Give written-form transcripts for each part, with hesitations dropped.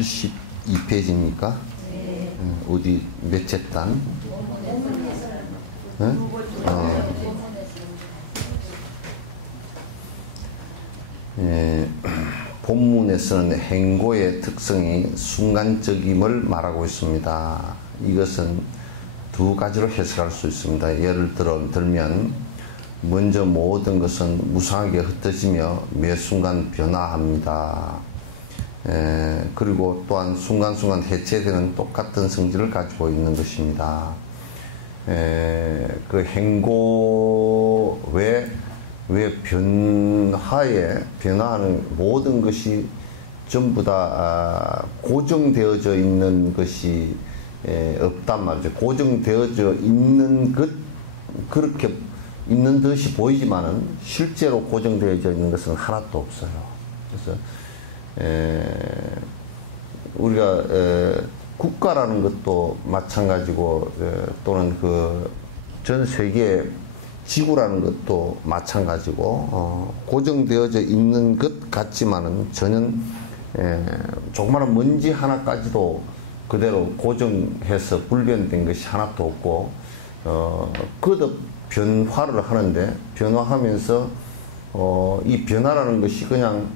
72페이지입니까? 네. 어디 몇째 단? 네? 예, 본문에서는 행고의 특성이 순간적임을 말하고 있습니다. 이것은 두 가지로 해석할 수 있습니다. 예를 들면 먼저 모든 것은 무상하게 흩어지며 매 순간 변화합니다. 그리고 또한 순간순간 해체되는 똑같은 성질을 가지고 있는 것입니다. 그 행고 왜 변화하는 모든 것이 전부 다 고정되어져 있는 것이 없단 말이죠. 고정되어져 있는 것, 그렇게 있는 듯이 보이지만은 실제로 고정되어져 있는 것은 하나도 없어요. 그래서 우리가 국가라는 것도 마찬가지고 또는 그 전 세계 지구라는 것도 마찬가지고 고정되어져 있는 것 같지만은 전혀 조그마한 먼지 하나까지도 그대로 고정해서 불변된 것이 하나도 없고 거듭 변화를 하는데 변화하면서 이 변화라는 것이 그냥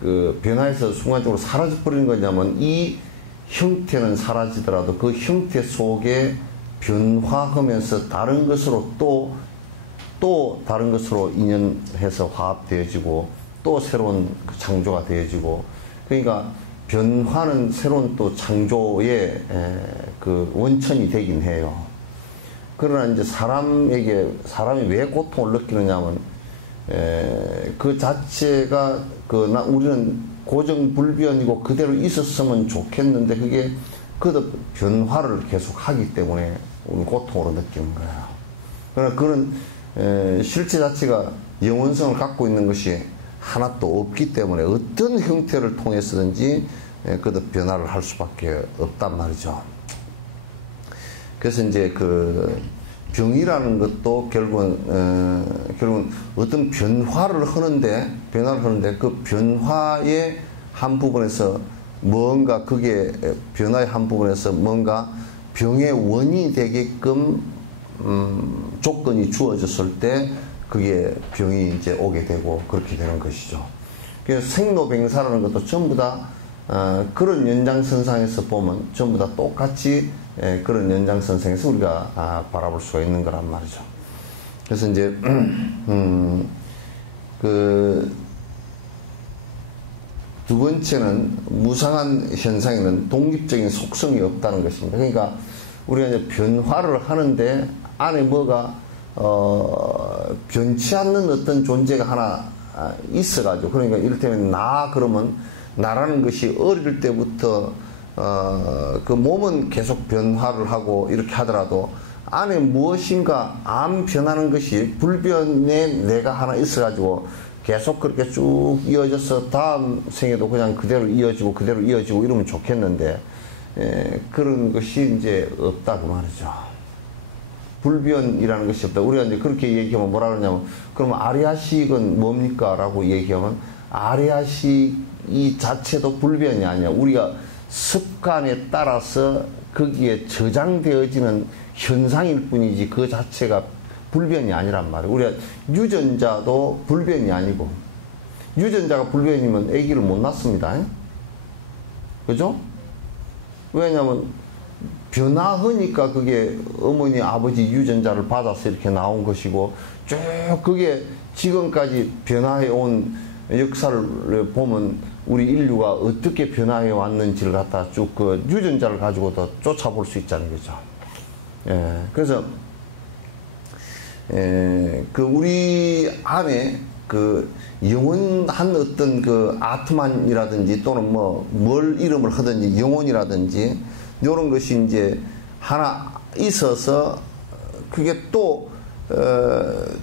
그 변화해서 순간적으로 사라져버리는 거냐면 이 형태는 사라지더라도 그 형태 속에 변화하면서 다른 것으로 또 다른 것으로 인연해서 화합되어지고 또 새로운 창조가 되어지고, 그러니까 변화는 새로운 또 창조의 그 원천이 되긴 해요. 그러나 이제 사람이 왜 고통을 느끼느냐면 그 자체가 우리는 고정불변이고 그대로 있었으면 좋겠는데 그게 거듭 변화를 계속 하기 때문에 우리는 고통으로 느끼는 거예요. 그러나 그런 실체 자체가 영원성을 갖고 있는 것이 하나도 없기 때문에 어떤 형태를 통해서든지 거듭 변화를 할 수밖에 없단 말이죠. 그래서 이제 그 병이라는 것도 결국은 어떤 변화를 하는데 그 변화의 한 부분에서 뭔가 그게 변화의 한 부분에서 뭔가 병의 원인이 되게끔 조건이 주어졌을 때 그게 병이 이제 오게 되고 그렇게 되는 것이죠. 그래서 생로병사라는 것도 전부 다 그런 연장선상에서 보면 전부 다 똑같이 그런 연장선상에서 우리가 바라볼 수가 있는 거란 말이죠. 그래서 이제 두 번째는 무상한 현상에는 독립적인 속성이 없다는 것입니다. 그러니까 우리가 이제 변화를 하는데 안에 뭐가 변치 않는 어떤 존재가 하나 있어가지고, 그러니까 이를테면 그러면 나라는 것이 어릴 때부터 그 몸은 계속 변화를 하고 이렇게 하더라도 안에 무엇인가 안 변하는 것이 불변의 내가 하나 있어가지고 계속 그렇게 쭉 이어져서 다음 생에도 그냥 그대로 이어지고 이러면 좋겠는데 그런 것이 이제 없다고 말이죠. 불변이라는 것이 없다. 우리가 이제 그렇게 얘기하면 뭐라 그러냐면, 그러면 아리아식은 뭡니까? 라고 얘기하면 아리아식이 자체도 불변이 아니야. 우리가 습관에 따라서 거기에 저장되어지는 현상일 뿐이지 그 자체가 불변이 아니란 말이에요. 우리가 유전자도 불변이 아니고, 유전자가 불변이면 아기를 못 낳습니다. 그죠? 왜냐하면 변화하니까 그게 어머니 아버지 유전자를 받아서 이렇게 나온 것이고, 쭉 그게 지금까지 변화해 온 역사를 보면 우리 인류가 어떻게 변화해 왔는지를 갖다 쭉 그 유전자를 가지고도 쫓아볼 수 있다는 거죠. 그래서 그 우리 안에 그 영원한 어떤 그 아트만이라든지 또는 뭘 이름을 하든지 영혼이라든지 이런 것이 이제 하나 있어서 그게 또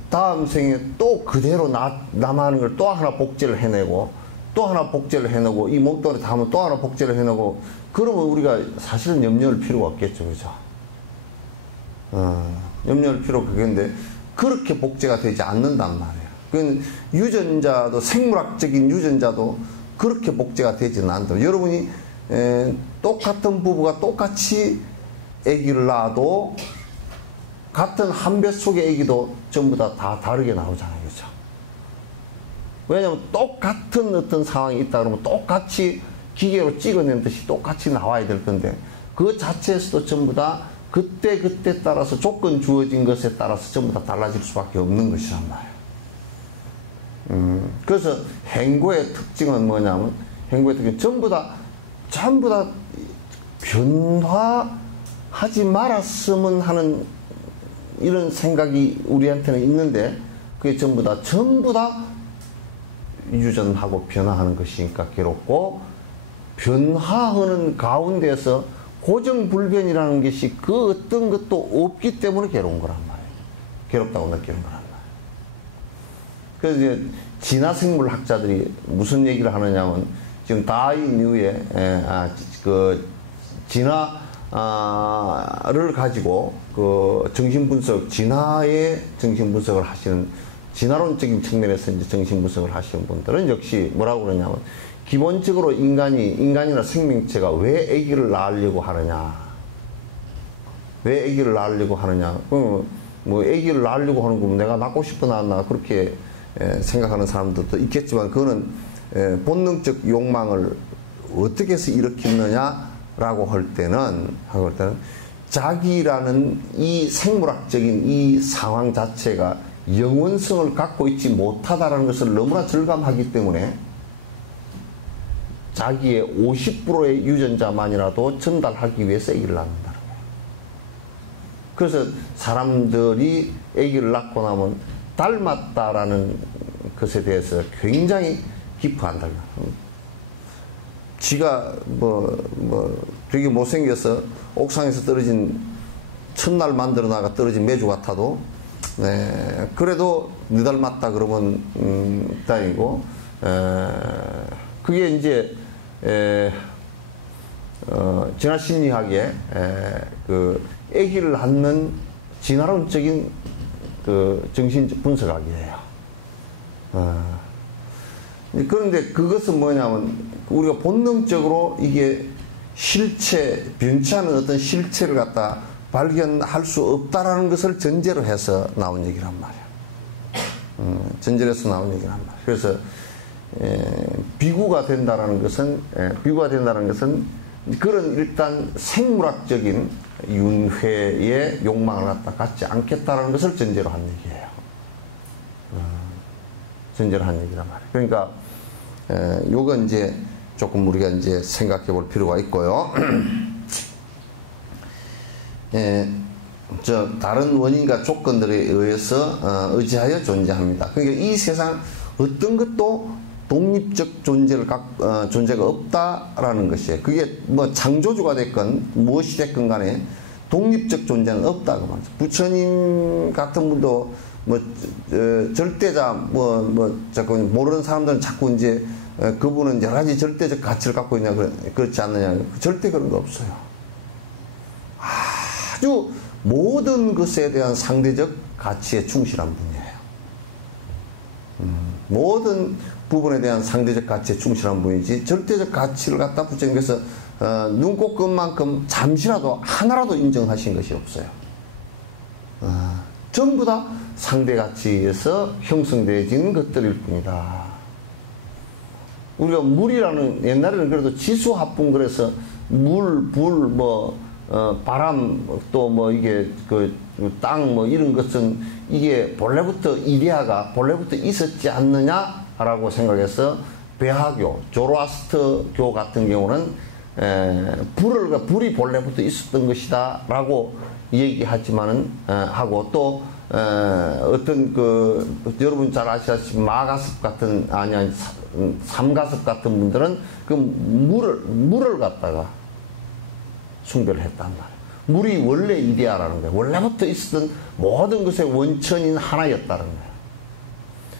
다음 생에 또 그대로 남아하는 걸 또 하나 복제를 해내고 또 하나 복제를 해내고 이 목돈에 담으면 또 하나 복제를 해내고, 그러면 우리가 사실은 염려할 필요가 없겠죠. 그죠? 염려할 필요가 없겠는데 그렇게 복제가 되지 않는단 말이에요. 그건 유전자도 생물학적인 유전자도 그렇게 복제가 되지는 않더라고요. 여러분이 똑같은 부부가 똑같이 아기를 낳아도 같은 한 뱃속의 아기도 전부 다 다르게 나오잖아요. 그렇죠? 왜냐하면 똑같은 어떤 상황이 있다 그러면 똑같이 기계로 찍어낸 듯이 똑같이 나와야 될 건데 그 자체에서도 전부 다 그때 따라서 조건 주어진 것에 따라서 전부 다 달라질 수밖에 없는 것이란 말이에요. 그래서 행고의 특징은 뭐냐면 행고의 특징은 전부 다 변화하지 말았으면 하는 이런 생각이 우리한테는 있는데 그게 전부 다 유전하고 변화하는 것이니까 괴롭고 변화하는 가운데서 고정불변이라는 것이 그 어떤 것도 없기 때문에 괴로운 거란 말이에요. 괴롭다고 느끼는 거란 말이에요. 그래서 이제 진화생물학자들이 무슨 얘기를 하느냐면 지금 다윈 이후에 진화를 가지고 그 정신분석, 진화의 정신분석을 하시는 진화론적인 측면에서 이제 정신분석을 하시는 분들은 역시 뭐라고 그러냐면 기본적으로 인간이나 생명체가 왜 아기를 낳으려고 하느냐. 왜 아기를 낳으려고 하느냐. 뭐 아기를 낳으려고 하는 거면 내가 낳고 싶어 낳았나 그렇게 생각하는 사람들도 있겠지만 그거는 본능적 욕망을 어떻게 해서 일으키느냐라고 할 때는 자기라는 이 생물학적인 이 상황 자체가 영원성을 갖고 있지 못하다라는 것을 너무나 절감하기 때문에 자기의 50%의 유전자만이라도 전달하기 위해서 아기를 낳는다는 거예요. 그래서 사람들이 아기를 낳고 나면 닮았다라는 것에 대해서 굉장히 기뻐한다. 지가 되게 못생겨서 옥상에서 떨어진 첫날 만들어 나가 떨어진 메주 같아도 그래도 네 닮았다 그러면 다행이고 그게 이제 진화심리학의 그 아기를 낳는 진화론적인 그 정신적 분석학이에요. 그런데 그것은 뭐냐면 우리가 본능적으로 이게 실체, 변치 않은 어떤 실체를 갖다 발견할 수 없다라는 것을 전제로 해서 나온 얘기란 말이에요. 전제로 해서 나온 얘기란 말이에요. 그래서 비구가 된다라는 것은 그런 일단 생물학적인 윤회의 욕망을 갖지 않겠다라는 것을 전제로 한 얘기예요. 전제로 한 얘기란 말이에요. 그러니까 요건 이제 조금 우리가 이제 생각해 볼 필요가 있고요. 다른 원인과 조건들에 의해서 의지하여 존재합니다. 그러니까 이 세상 어떤 것도 독립적 존재가 없다라는 것이에요. 그게 뭐 창조주가 됐건 무엇이 됐건 간에 독립적 존재는 없다고 말이죠. 부처님 같은 분도 절대자 자꾸 모르는 사람들은 자꾸 이제 그분은 여러 가지 절대적 가치를 갖고 있냐 그렇지 않느냐. 절대 그런 거 없어요. 아주 모든 것에 대한 상대적 가치에 충실한 분이에요. 모든 부분에 대한 상대적 가치에 충실한 분이지 절대적 가치를 갖다 부처님께서 눈꽃끝만큼 잠시라도 하나라도 인정하신 것이 없어요. 전부 다 상대 가치에서 형성되어진 것들일 뿐이다. 우리가 물이라는 옛날에는 그래도 지수합분 그래서 물, 불, 바람 또 이게 땅 이런 것은 이게 본래부터 본래부터 있었지 않느냐라고 생각해서 배하교, 조로아스터교 같은 경우는 불이 본래부터 있었던 것이다라고 얘기하지만은 하고 또 어떤 여러분 잘 아시다시피 마가섭 같은 삼가섭 같은 분들은 그 물을 갖다가 숭배를 했단 말이에요. 물이 원래 이데아라는 거예요. 원래부터 있었던 모든 것의 원천인 하나였다는 거예요.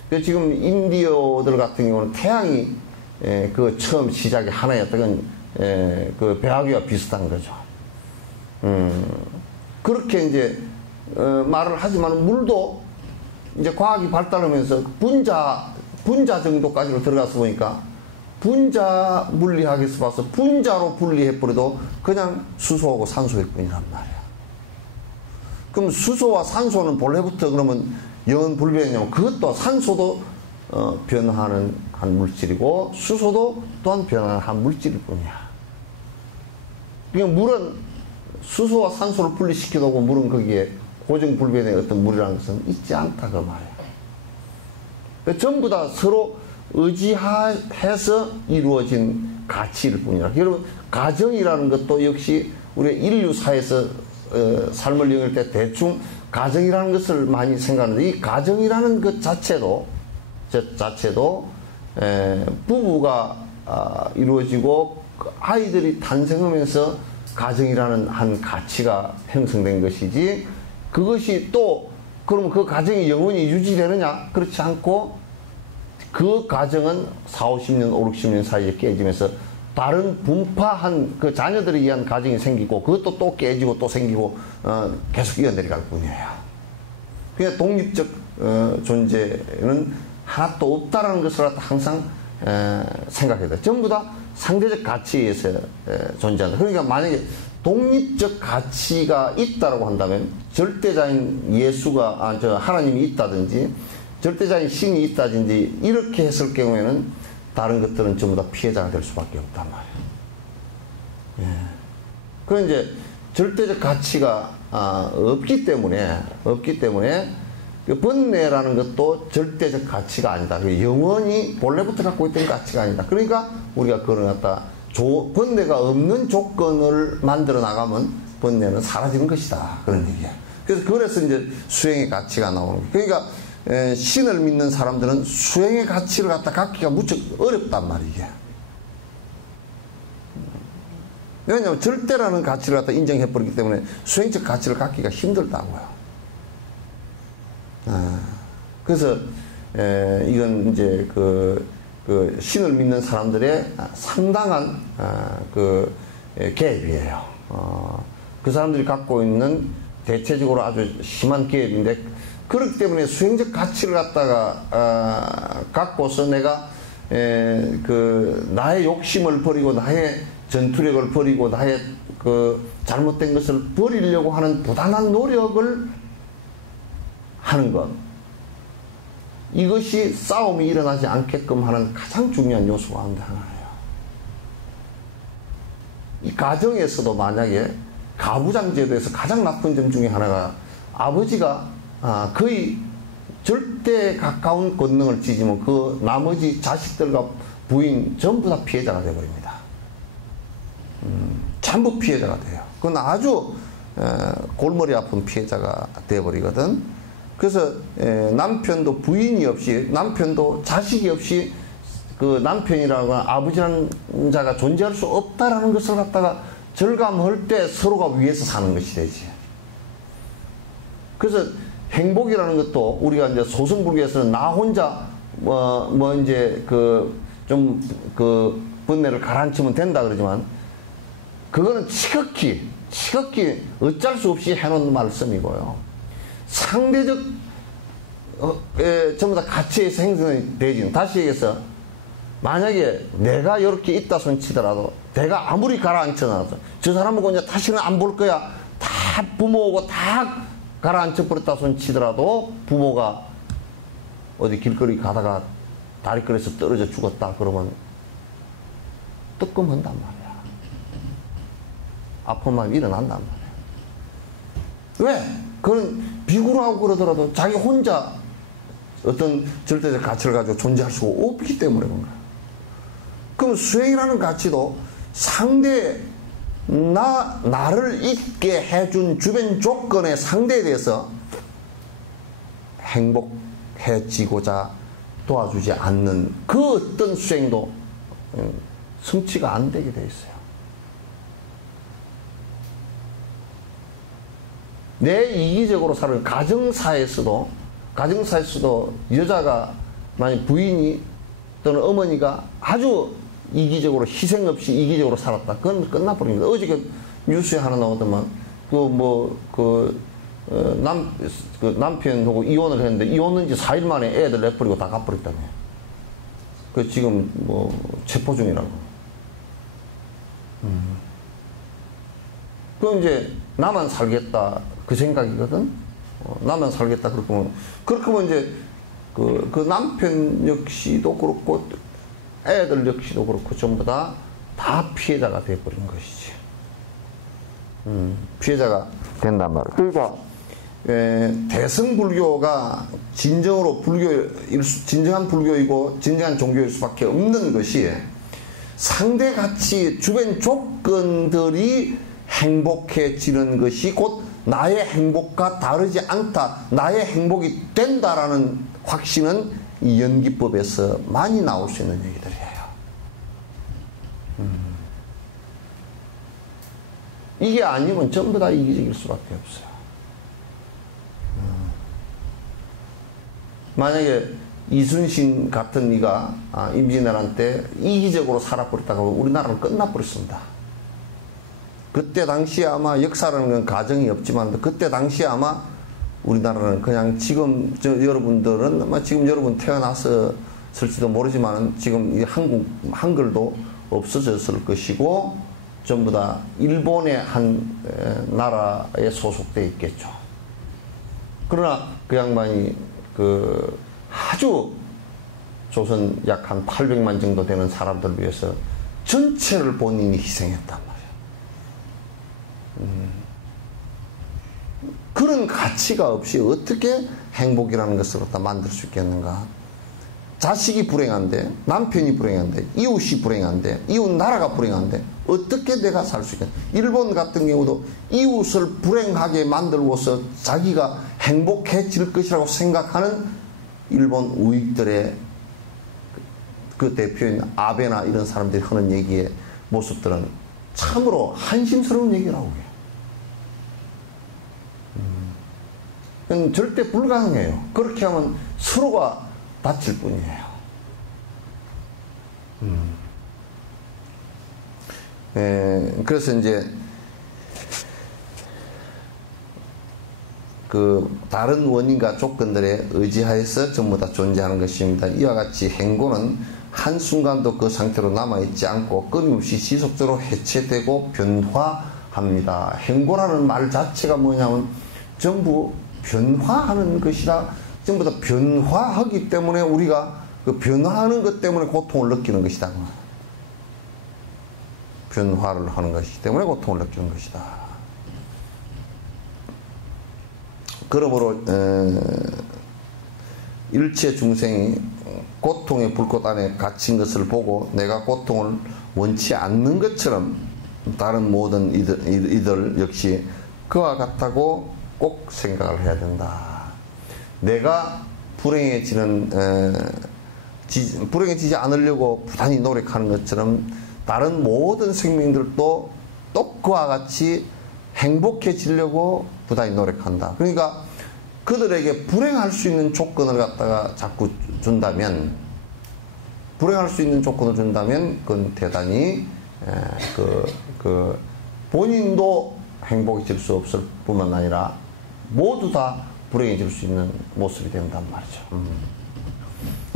그래서 지금 인디어들 같은 경우는 태양이 그 처음 시작이 하나였다. 그 배하교와 비슷한 거죠. 그렇게 이제 말을 하지만 물도 이제 과학이 발달하면서 분자 정도까지로 들어가서 보니까 분자 물리학에서 봐서 분자로 분리해버려도 그냥 수소하고 산소일 뿐이란 말이야. 그럼 수소와 산소는 본래부터 그러면 영원 불변이냐면 그것도 산소도 변화하는 한 물질이고 수소도 또한 변화하는 한 물질일 뿐이야. 그러니까 물은 수소와 산소를 분리시켜도 물은 거기에 고정불변의 어떤 물이라는 것은 있지 않다 그 말이야. 전부 다 서로 의지해서 이루어진 가치일 뿐이라. 여러분 가정이라는 것도 역시 우리 인류사에서 삶을 영위할 때 대충 가정이라는 것을 많이 생각하는데 이 가정이라는 것 자체도 부부가 이루어지고 아이들이 탄생하면서 가정이라는 한 가치가 형성된 것이지 그것이 또 그럼 그 가정이 영원히 유지되느냐? 그렇지 않고 그 가정은 40, 50년, 50, 60년 사이에 깨지면서 다른 분파한 그 자녀들에 의한 가정이 생기고 그것도 또 깨지고 또 생기고 계속 이어내려갈 뿐이에요. 그러니까 독립적 존재는 하나도 없다라는 것을 항상 생각해야 돼. 전부 다 상대적 가치에 의해서 존재한다. 그러니까 만약에 독립적 가치가 있다라고 한다면 절대자인 예수가 하나님이 있다든지 절대자인 신이 있다든지 이렇게 했을 경우에는 다른 것들은 전부 다 피해자가 될 수밖에 없단 말이에요. 예. 그럼 이제 절대적 가치가 없기 때문에 그 번뇌라는 것도 절대적 가치가 아니다. 영원히 본래부터 갖고 있던 가치가 아니다. 그러니까 우리가 그걸 갖다 번뇌가 없는 조건을 만들어 나가면 번뇌는 사라지는 것이다. 그런 얘기야. 그래서 이제 수행의 가치가 나오는 거예요. 그러니까 신을 믿는 사람들은 수행의 가치를 갖다 갖기가 무척 어렵단 말이에요. 왜냐하면 절대라는 가치를 갖다 인정해버리기 때문에 수행적 가치를 갖기가 힘들다고요. 그래서 이건 이제 그 신을 믿는 사람들의 상당한 계획이에요. 그 사람들이 갖고 있는 대체적으로 아주 심한 계획인데 그렇기 때문에 수행적 가치를 갖다가 갖고서 내가 나의 욕심을 버리고 나의 전투력을 버리고 나의 그 잘못된 것을 버리려고 하는 부단한 노력을 하는 것, 이것이 싸움이 일어나지 않게끔 하는 가장 중요한 요소 가운데 하나예요. 이 가정에서도 만약에 가부장 제도에서 가장 나쁜 점 중에 하나가 아버지가 거의 절대 가까운 권능을 쥐지면 그 나머지 자식들과 부인 전부 다 피해자가 되어버립니다. 전부 피해자가 돼요. 그건 아주 골머리 아픈 피해자가 되어버리거든. 그래서 남편도 부인이 없이 남편도 자식이 없이 그 남편이라고 하는 아버지라는 자가 존재할 수 없다라는 것을 갖다가 절감할 때 서로가 위해서 사는 것이 되지. 그래서 행복이라는 것도 우리가 이제 소승불교에서는 나 혼자 이제 좀 번뇌를 가라앉히면 된다 그러지만 그거는 지극히 어쩔 수 없이 해놓은 말씀이고요. 상대적 전부 다 가치에서 형성이 되지. 다시 얘기해서 만약에 내가 이렇게 있다 손 치더라도 내가 아무리 가라앉혀놔도 저 사람하고 이제 다시는 안 볼 거야. 다 부모하고 다 가라앉혀 버렸다 손 치더라도 부모가 어디 길거리 가다가 다리끌에서 떨어져 죽었다 그러면 뜨끔한단 말이야. 아픈 마음이 일어난단 말이야. 왜? 그런 비굴 하고 그러더라도 자기 혼자 어떤 절대적 가치를 가지고 존재할 수가 없기 때문에 그런 거야. 그럼 수행이라는 가치도 상대 나를 있게 해준 주변 조건의 상대에 대해서 행복해지고자 도와주지 않는 그 어떤 수행도 성취가 안 되게 돼 있어요. 내 이기적으로 사는 가정사에서도 여자가 만약 부인이 또는 어머니가 아주 이기적으로 희생 없이 이기적으로 살았다. 그건 끝나버립니다. 어저께 뉴스에 하나 나오더만 남편하고 이혼을 했는데 이혼한 지 4일 만에 애들 내버리고 다 가버렸다며. 그 지금 뭐 체포 중이라고. 그럼 이제 나만 살겠다 그 생각이거든. 나만 살겠다 그렇게 하면 이제 그 남편 역시도 그렇고 애들 역시도 그렇고 전부 다 피해자가 돼버린 것이지. 피해자가 된단 말이야. 그러니까 대승불교가 진정한 불교이고 진정한 종교일 수밖에 없는 것이 상대 가치 주변 조건들이 행복해지는 것이 곧 나의 행복과 다르지 않다, 나의 행복이 된다라는 확신은 이 연기법에서 많이 나올 수 있는 얘기들이에요. 이게 아니면 전부 다 이기적일 수밖에 없어요. 만약에 이순신 같은 이가 임진왜란 때 이기적으로 살아버렸다가 우리나라는 끝나버렸습니다. 그때 당시에 아마 역사라는 건 가정이 없지만 그때 당시에 아마 우리나라는 그냥 지금 여러분들은 아마 지금 여러분 태어났을지도 모르지만 지금 이 한글도 없어졌을 것이고 전부 다 일본의 한 나라에 소속돼 있겠죠. 그러나 그 양반이 아주 조선 약 한 800만 정도 되는 사람들을 위해서 전체를 본인이 희생했단 말이에요. 그런 가치가 없이 어떻게 행복이라는 것을 갖다 만들 수 있겠는가? 자식이 불행한데, 남편이 불행한데, 이웃이 불행한데, 이웃 나라가 불행한데 어떻게 내가 살 수 있겠냐? 일본 같은 경우도 이웃을 불행하게 만들고서 자기가 행복해질 것이라고 생각하는 일본 우익들의 그 대표인 아베나 이런 사람들이 하는 얘기의 모습들은 참으로 한심스러운 얘기라고 해요. 절대 불가능해요. 그렇게 하면 서로가 다칠 뿐이에요. 그래서 이제 다른 원인과 조건들에 의지하여서 전부 다 존재하는 것입니다. 이와 같이 행고는 한순간도 그 상태로 남아있지 않고 끊임없이 지속적으로 해체되고 변화합니다. 행고라는 말 자체가 뭐냐면 전부 변화하는 것이라, 전부 다 변화하기 때문에 우리가 그 변화하는 것 때문에 고통을 느끼는 것이다. 변화를 하는 것이기 때문에 고통을 느끼는 것이다. 그러므로 일체 중생이 고통의 불꽃 안에 갇힌 것을 보고 내가 고통을 원치 않는 것처럼 다른 모든 이들 역시 그와 같다고 꼭 생각을 해야 된다. 내가 불행해지지 않으려고 부단히 노력하는 것처럼 다른 모든 생명들도 또 그와 같이 행복해지려고 부단히 노력한다. 그러니까 그들에게 불행할 수 있는 조건을 갖다가 자꾸 준다면, 그건 대단히 본인도 행복해질 수 없을 뿐만 아니라 모두 다 불행해질 수 있는 모습이 된단 말이죠.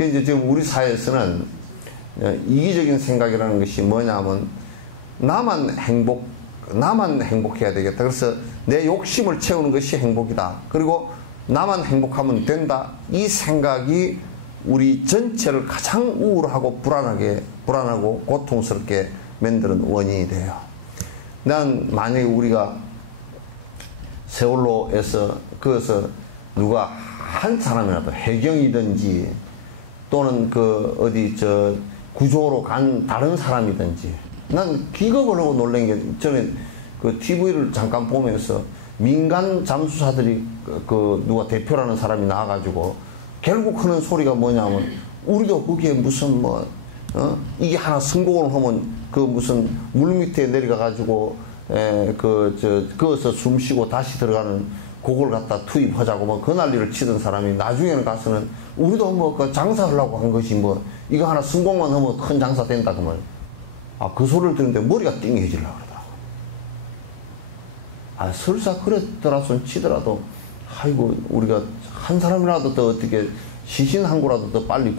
이제 지금 우리 사회에서는 이기적인 생각이라는 것이 뭐냐면 나만 행복해야 되겠다. 그래서 내 욕심을 채우는 것이 행복이다. 그리고 나만 행복하면 된다. 이 생각이 우리 전체를 가장 우울하고 불안하고 고통스럽게 만드는 원인이 돼요. 난 만약에 우리가 세월로에서 그것을 누가 한 사람이라도 해경이든지 또는 구조로 간 다른 사람이든지, 난 기겁을 하고 놀란 게, 저는 TV를 잠깐 보면서 민간 잠수사들이 누가 대표라는 사람이 나와가지고 결국 하는 소리가 뭐냐면 우리도 거기에 무슨 이게 하나 성공을 하면 무슨 물 밑에 내려가가지고 거기서 숨 쉬고 다시 들어가는 그걸 갖다 투입하자고 그 난리를 치던 사람이 나중에는 가서는 우리도 장사하려고 한 것이 이거 하나 성공만 하면 큰 장사 된다 그 말. 그 소리를 듣는데 머리가 띵해지려고 그러더라고. 설사 그랬더라 손 치더라도 아이고 우리가 한 사람이라도 더 어떻게 시신 한 구라도 더 빨리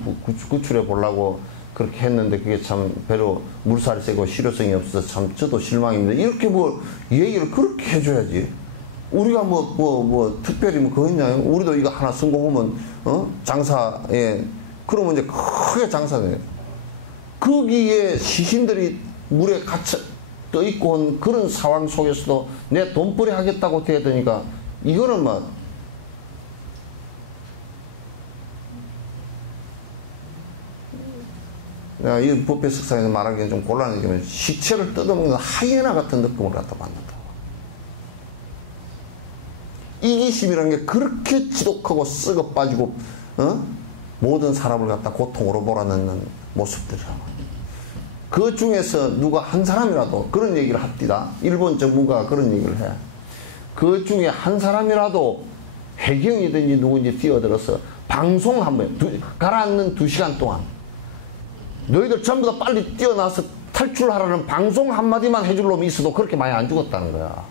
구출해 보려고 그렇게 했는데 그게 참 별로 물살이 세고 실효성이 없어서 참 저도 실망입니다. 이렇게 뭐 얘기를 그렇게 해줘야지. 우리가 특별히 뭐 그거 있냐. 우리도 이거 하나 성공하면, 장사에, 그러면 이제 크게 장사돼. 거기에 시신들이 물에 갇혀 떠 있고 한 그런 상황 속에서도 내 돈벌이 하겠다고 돼야 되니까, 이거는 막, 내가 이 법회석상에서 말하기는 좀 곤란하지만, 시체를 뜯어먹는 하이에나 같은 느낌을 갖다 받는다. 이기심이라는 게 그렇게 지독하고 썩어 빠지고, 모든 사람을 갖다 고통으로 몰아넣는 모습들이라고. 그 중에서 누가 한 사람이라도 그런 얘기를 합디다. 일본 전문가가 그런 얘기를 해. 그 중에 한 사람이라도 해경이든지 누군지 뛰어들어서 방송 한 번, 가라앉는 2시간 동안 너희들 전부 다 빨리 뛰어나서 탈출하라는 방송 한마디만 해줄 놈이 있어도 그렇게 많이 안 죽었다는 거야.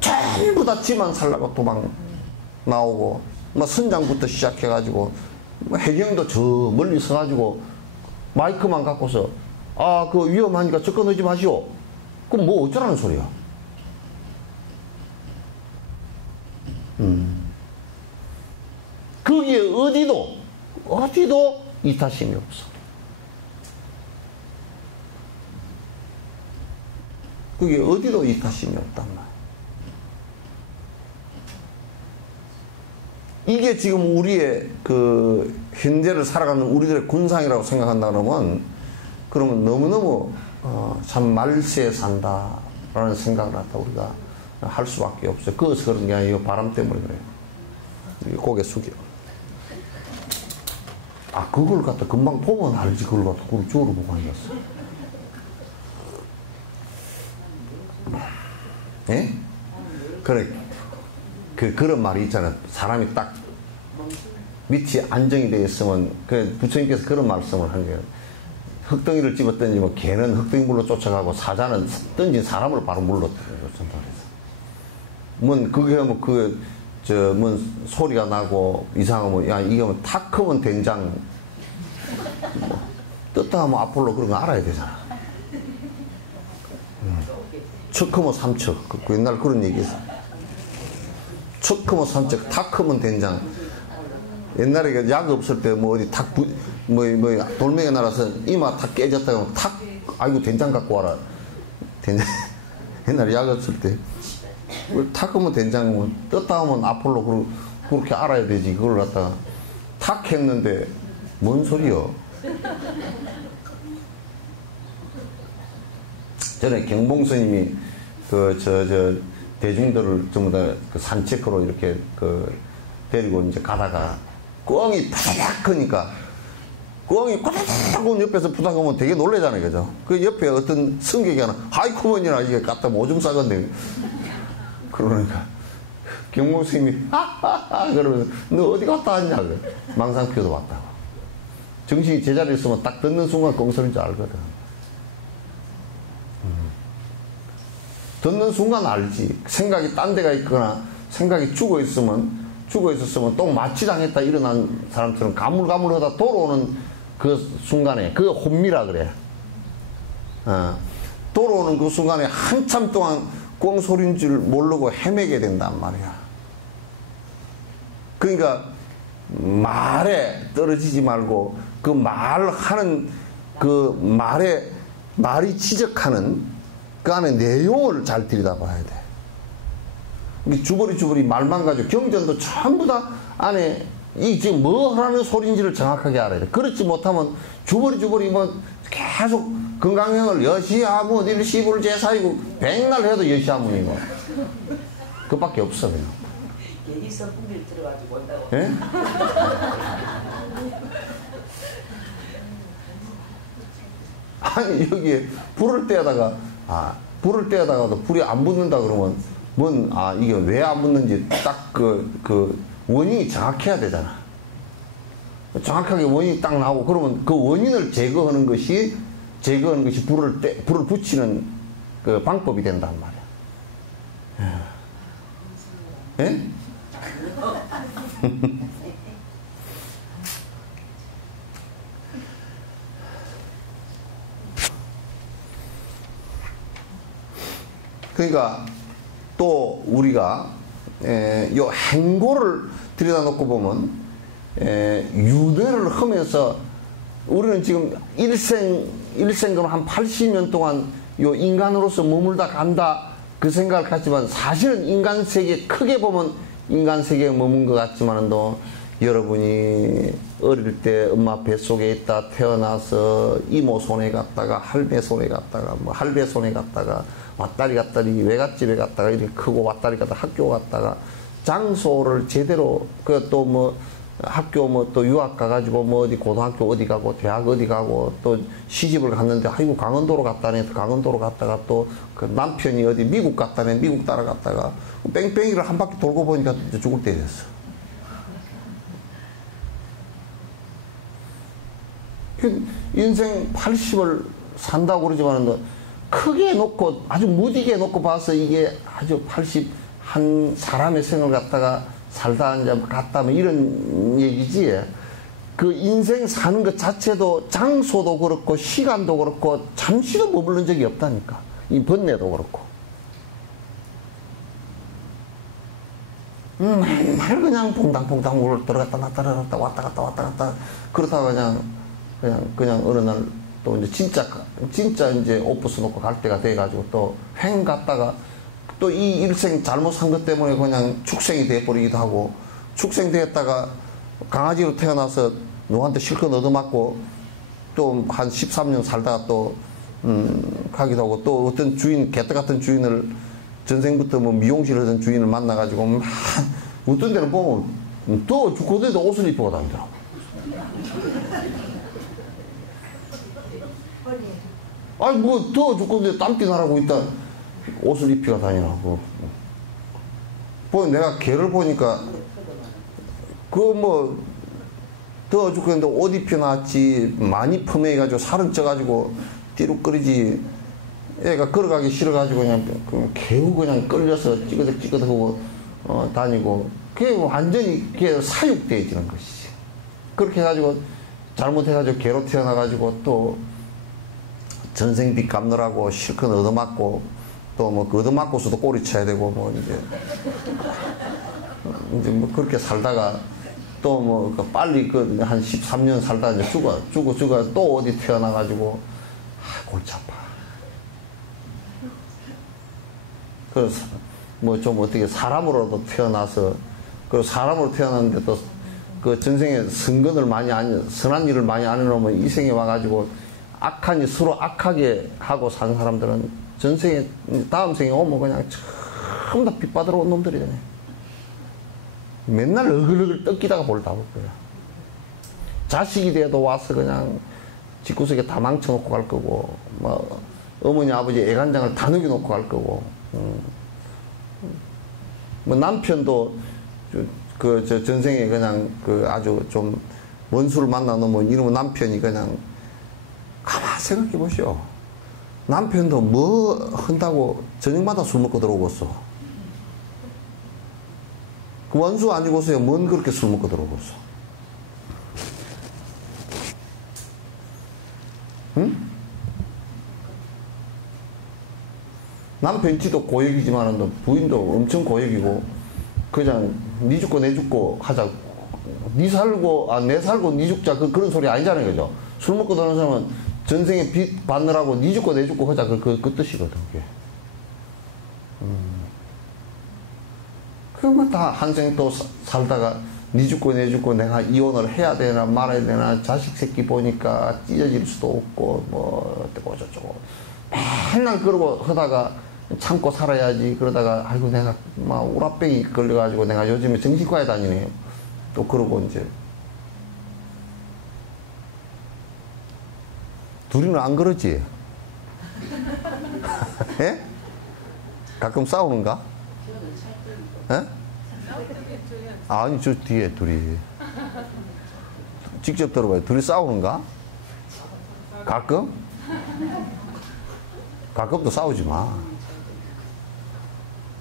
전부 다 지만 살라고 도망 나오고, 선장부터 시작해가지고, 해경도 저 멀리 서가지고, 마이크만 갖고서, 그거 위험하니까 접근하지 마시오. 그럼 뭐 어쩌라는 소리야? 거기에 어디도 이타심이 없어. 거기에 어디도 이타심이 없단 말이야. 이게 지금 우리의 그 현재를 살아가는 우리들의 군상이라고 생각한다 그러면 너무너무 참 말세에 산다라는 생각을 갖다 우리가 할 수밖에 없어요. 그것서 그런 게 아니에요. 바람 때문에 그래요. 고개 숙여. 그걸 갖다 금방 보면 알지. 그걸 갖다 그걸 쪽으로 보고 앉았어. 예? 그래. 그런 말이 있잖아요. 사람이 딱 밑이 안정이 되어 있으면, 부처님께서 그런 말씀을 한 거예요. 흑덩이를 집어 던지면 개는 흑덩이 물로 쫓아가고 사자는 던진 사람을 바로 물로 던져요. 그게 소리가 나고 이상하면, 이게 탁 크면 된장, 떴다 하면 앞으로 그런 거 알아야 되잖아. 척 크면 삼척. 옛날 그런 얘기 있어. 척 크면 삼척, 탁 크면 된장. 옛날에 약 없을 때 어디 탁 돌멩이 날아서 이마 탁 깨졌다가 아이고 된장 갖고 와라. 된장. 옛날에 약 없을 때 탁 크면 된장, 떴다 하면 앞으로 그렇게 알아야 되지. 그걸 갖다가 탁 했는데 뭔 소리여? 전에 경봉스님이 대중들을 전부 다 산책으로 이렇게 데리고 이제 가다가 꿩이 타닥 크니까 꿩이 꼬닥꼬닥 옆에서 부닥하면 되게 놀래잖아요. 그죠? 그 옆에 어떤 승객이 하나, 하이쿠먼이나 이게 갖다 오줌 싸건데. 그러니까 경봉스님이 그러면서 너 어디 갔다 왔냐? 망상표도 왔다고. 정신이 제자리에 있으면 딱 듣는 순간 꽁소리인 줄 알거든. 듣는 순간 알지. 생각이 딴 데가 있거나 생각이 죽어 있었으면 또 마취당했다 일어난 사람처럼 가물가물하다 돌아오는 그 순간에, 그 혼미라 그래. 돌아오는 그 순간에 한참 동안 꽁소리인 줄 모르고 헤매게 된단 말이야. 그러니까 말에 떨어지지 말고 그 말하는 그 말이 지적하는 그 안에 내용을 잘 들여다봐야 돼. 주버리 말만 가지고 경전도 전부 다 안에 이 지금 뭐 하라는 소리인지를 정확하게 알아야 돼. 그렇지 못하면 주버리 계속 건강형을 여시하문 일시불 제사이고 백날 해도 여시하문이고 그밖에 없어 그냥. 괜히 선풍기를 들어가지고 온다고. 예? 아니 여기에 불을 떼다가도 불이 안 붙는다 그러면 이게 왜 안 붙는지 딱 그 원인이 정확해야 되잖아. 정확하게 원인이 딱 나오고 그러면 그 원인을 제거하는 것이 불을 붙이는 그 방법이 된단 말이야. 예? 그러니까 또 우리가 요 행고를 들여다놓고 보면 유대를 하면서 우리는 지금 일생금 한 80년 동안 요 인간으로서 머물다 간다 그 생각을 갖지만 사실은 인간 세계 크게 보면 인간 세계에 머문 것 같지만도 여러분이 어릴 때 엄마 뱃속에 있다 태어나서 이모 손에 갔다가 할배 손에 갔다가 뭐 할배 손에 갔다가 왔다리 갔다리 외갓집에 갔다가 이렇게 크고 왔다리 갔다가 학교 갔다가 장소를 제대로 그 또 뭐 학교 뭐 또 유학 가가지고 뭐 어디 고등학교 어디 가고 대학 어디 가고 또 시집을 갔는데 아이고 강원도로 갔다네 강원도로 갔다가 또 그 남편이 어디 미국 갔다네 미국 따라갔다가 뺑뺑이를 한 바퀴 돌고 보니까 죽을 때 됐어. 인생 80을 산다고 그러지만 크게 놓고 아주 무디게 놓고 봐서 이게 아주 80 한 사람의 생을 갖다가 살다 이제 갔다 뭐 이런 얘기지. 그 인생 사는 것 자체도 장소도 그렇고 시간도 그렇고 잠시도 머무른 적이 없다니까. 이 번뇌도 그렇고. 맨날 그냥 퐁당퐁당 물 들어갔다 놨다 들어갔다 왔다 갔다 왔다 갔다 그러다가 그냥 어느 날 또 이제 진짜 이제 오프스 놓고 갈 때가 돼가지고 또 횡 갔다가 또 이 일생 잘못 산 것 때문에 그냥 축생이 돼버리기도 하고 축생되었다가 강아지로 태어나서 누구한테 실컷 얻어맞고 또 한 13년 살다가 또 가기도 하고 또 어떤 주인 개떡 같은 주인을 전생부터 뭐 미용실 하던 주인을 만나가지고 막 어떤 데는 보면 또 죽고도 옷을 입고 다니더라고. 아니 뭐 더 죽고도 땀띠 나라고 있다 옷을 입히고 다니라고. 내가 개를 보니까 그 뭐 더 죽겠는데 옷 입혀놨지 많이 펌해가지고 살은 쪄가지고 띠룩거리지. 애가 걸어가기 싫어가지고 그냥 개우 그냥 끌려서 찌그덕찌그덕하고 다니고 그게 완전히 그게 사육되어지는 것이지. 그렇게 해가지고 잘못해가지고 개로 태어나가지고 또 전생빚 갚느라고 실컷 얻어맞고 또 뭐 그 얻어맞고서도 꼬리 쳐야 되고 뭐 이제 뭐 그렇게 살다가 또 뭐 빨리 그 한 13년 살다 이제 죽어 또 어디 태어나가지고 골치 아파. 그래서 뭐 좀 어떻게 사람으로도 태어나서 그 사람으로 태어났는데 또 그 전생에 선근을 많이 선한 일을 많이 안 해놓으면 이 생에 와가지고 악한 일 서로 악하게 하고 산 사람들은 전생에 다음 생에 오면 그냥 전부 다 빚받으러 온 놈들이잖아요. 맨날 어글어글 뜯기다가 볼다 볼 거야. 자식이 돼도 와서 그냥 집구석에 다 망쳐놓고 갈 거고 뭐 어머니 아버지 애간장을 다 녹여놓고 갈 거고 뭐 남편도 그 저 전생에 그냥 그 아주 좀 원수를 만나 놓으면 이러면 남편이 그냥 가만 생각해 보시오. 남편도 뭐 한다고 저녁마다 술 먹고 들어오겠어. 그 원수 아니고서야 뭔 그렇게 술 먹고 들어오겠어. 응? 남편 지도 고역이지만 부인도 엄청 고역이고 그냥 니 죽고 내 죽고 하자. 니 살고 내 살고 니 죽자 그런 소리 아니잖아요. 그죠? 술 먹고 들어오는 사람은 전생에 빚 받느라고 니 죽고 내 죽고 하자 그 뜻이거든. 그게. 그러면 다 한 생 또 살다가 니 죽고 내 죽고 내가 이혼을 해야 되나 말아야 되나 자식 새끼 보니까 찢어질 수도 없고 뭐 어쩌고 저쩌고 맨날 그러고 하다가 참고 살아야지. 그러다가 아이고 내가 막 우라병이 걸려가지고 내가 요즘에 정신과에 다니네요. 또 그러고 이제 둘이는 안 그러지? 예? 가끔 싸우는가? 예? 아니 저 뒤에 둘이 직접 들어봐요. 둘이 싸우는가? 가끔? 가끔도 싸우지 마.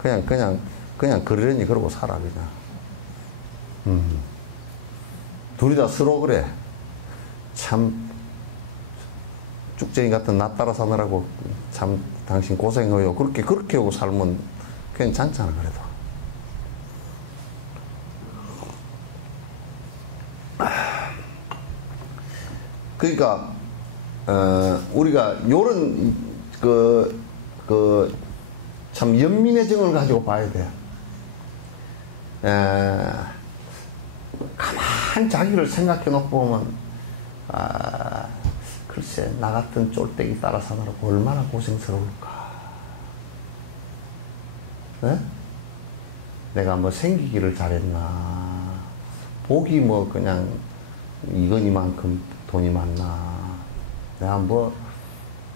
그냥 그러려니 그러고 살아 그냥. 둘이 다 서로 그래. 참 쭉쟁이 같은 나 따라 사느라고 참 당신 고생해요. 그렇게 하고 살면 괜찮잖아, 그래도. 그러니까, 우리가 요런, 참 연민의 정을 가지고 봐야 돼. 가만 자기를 생각해 놓고 보면, 글쎄, 나 같은 쫄대기 따라 사느라고 얼마나 고생스러울까. 네? 내가 뭐 생기기를 잘했나. 복이 뭐 그냥 이건이만큼 돈이 많나. 내가 뭐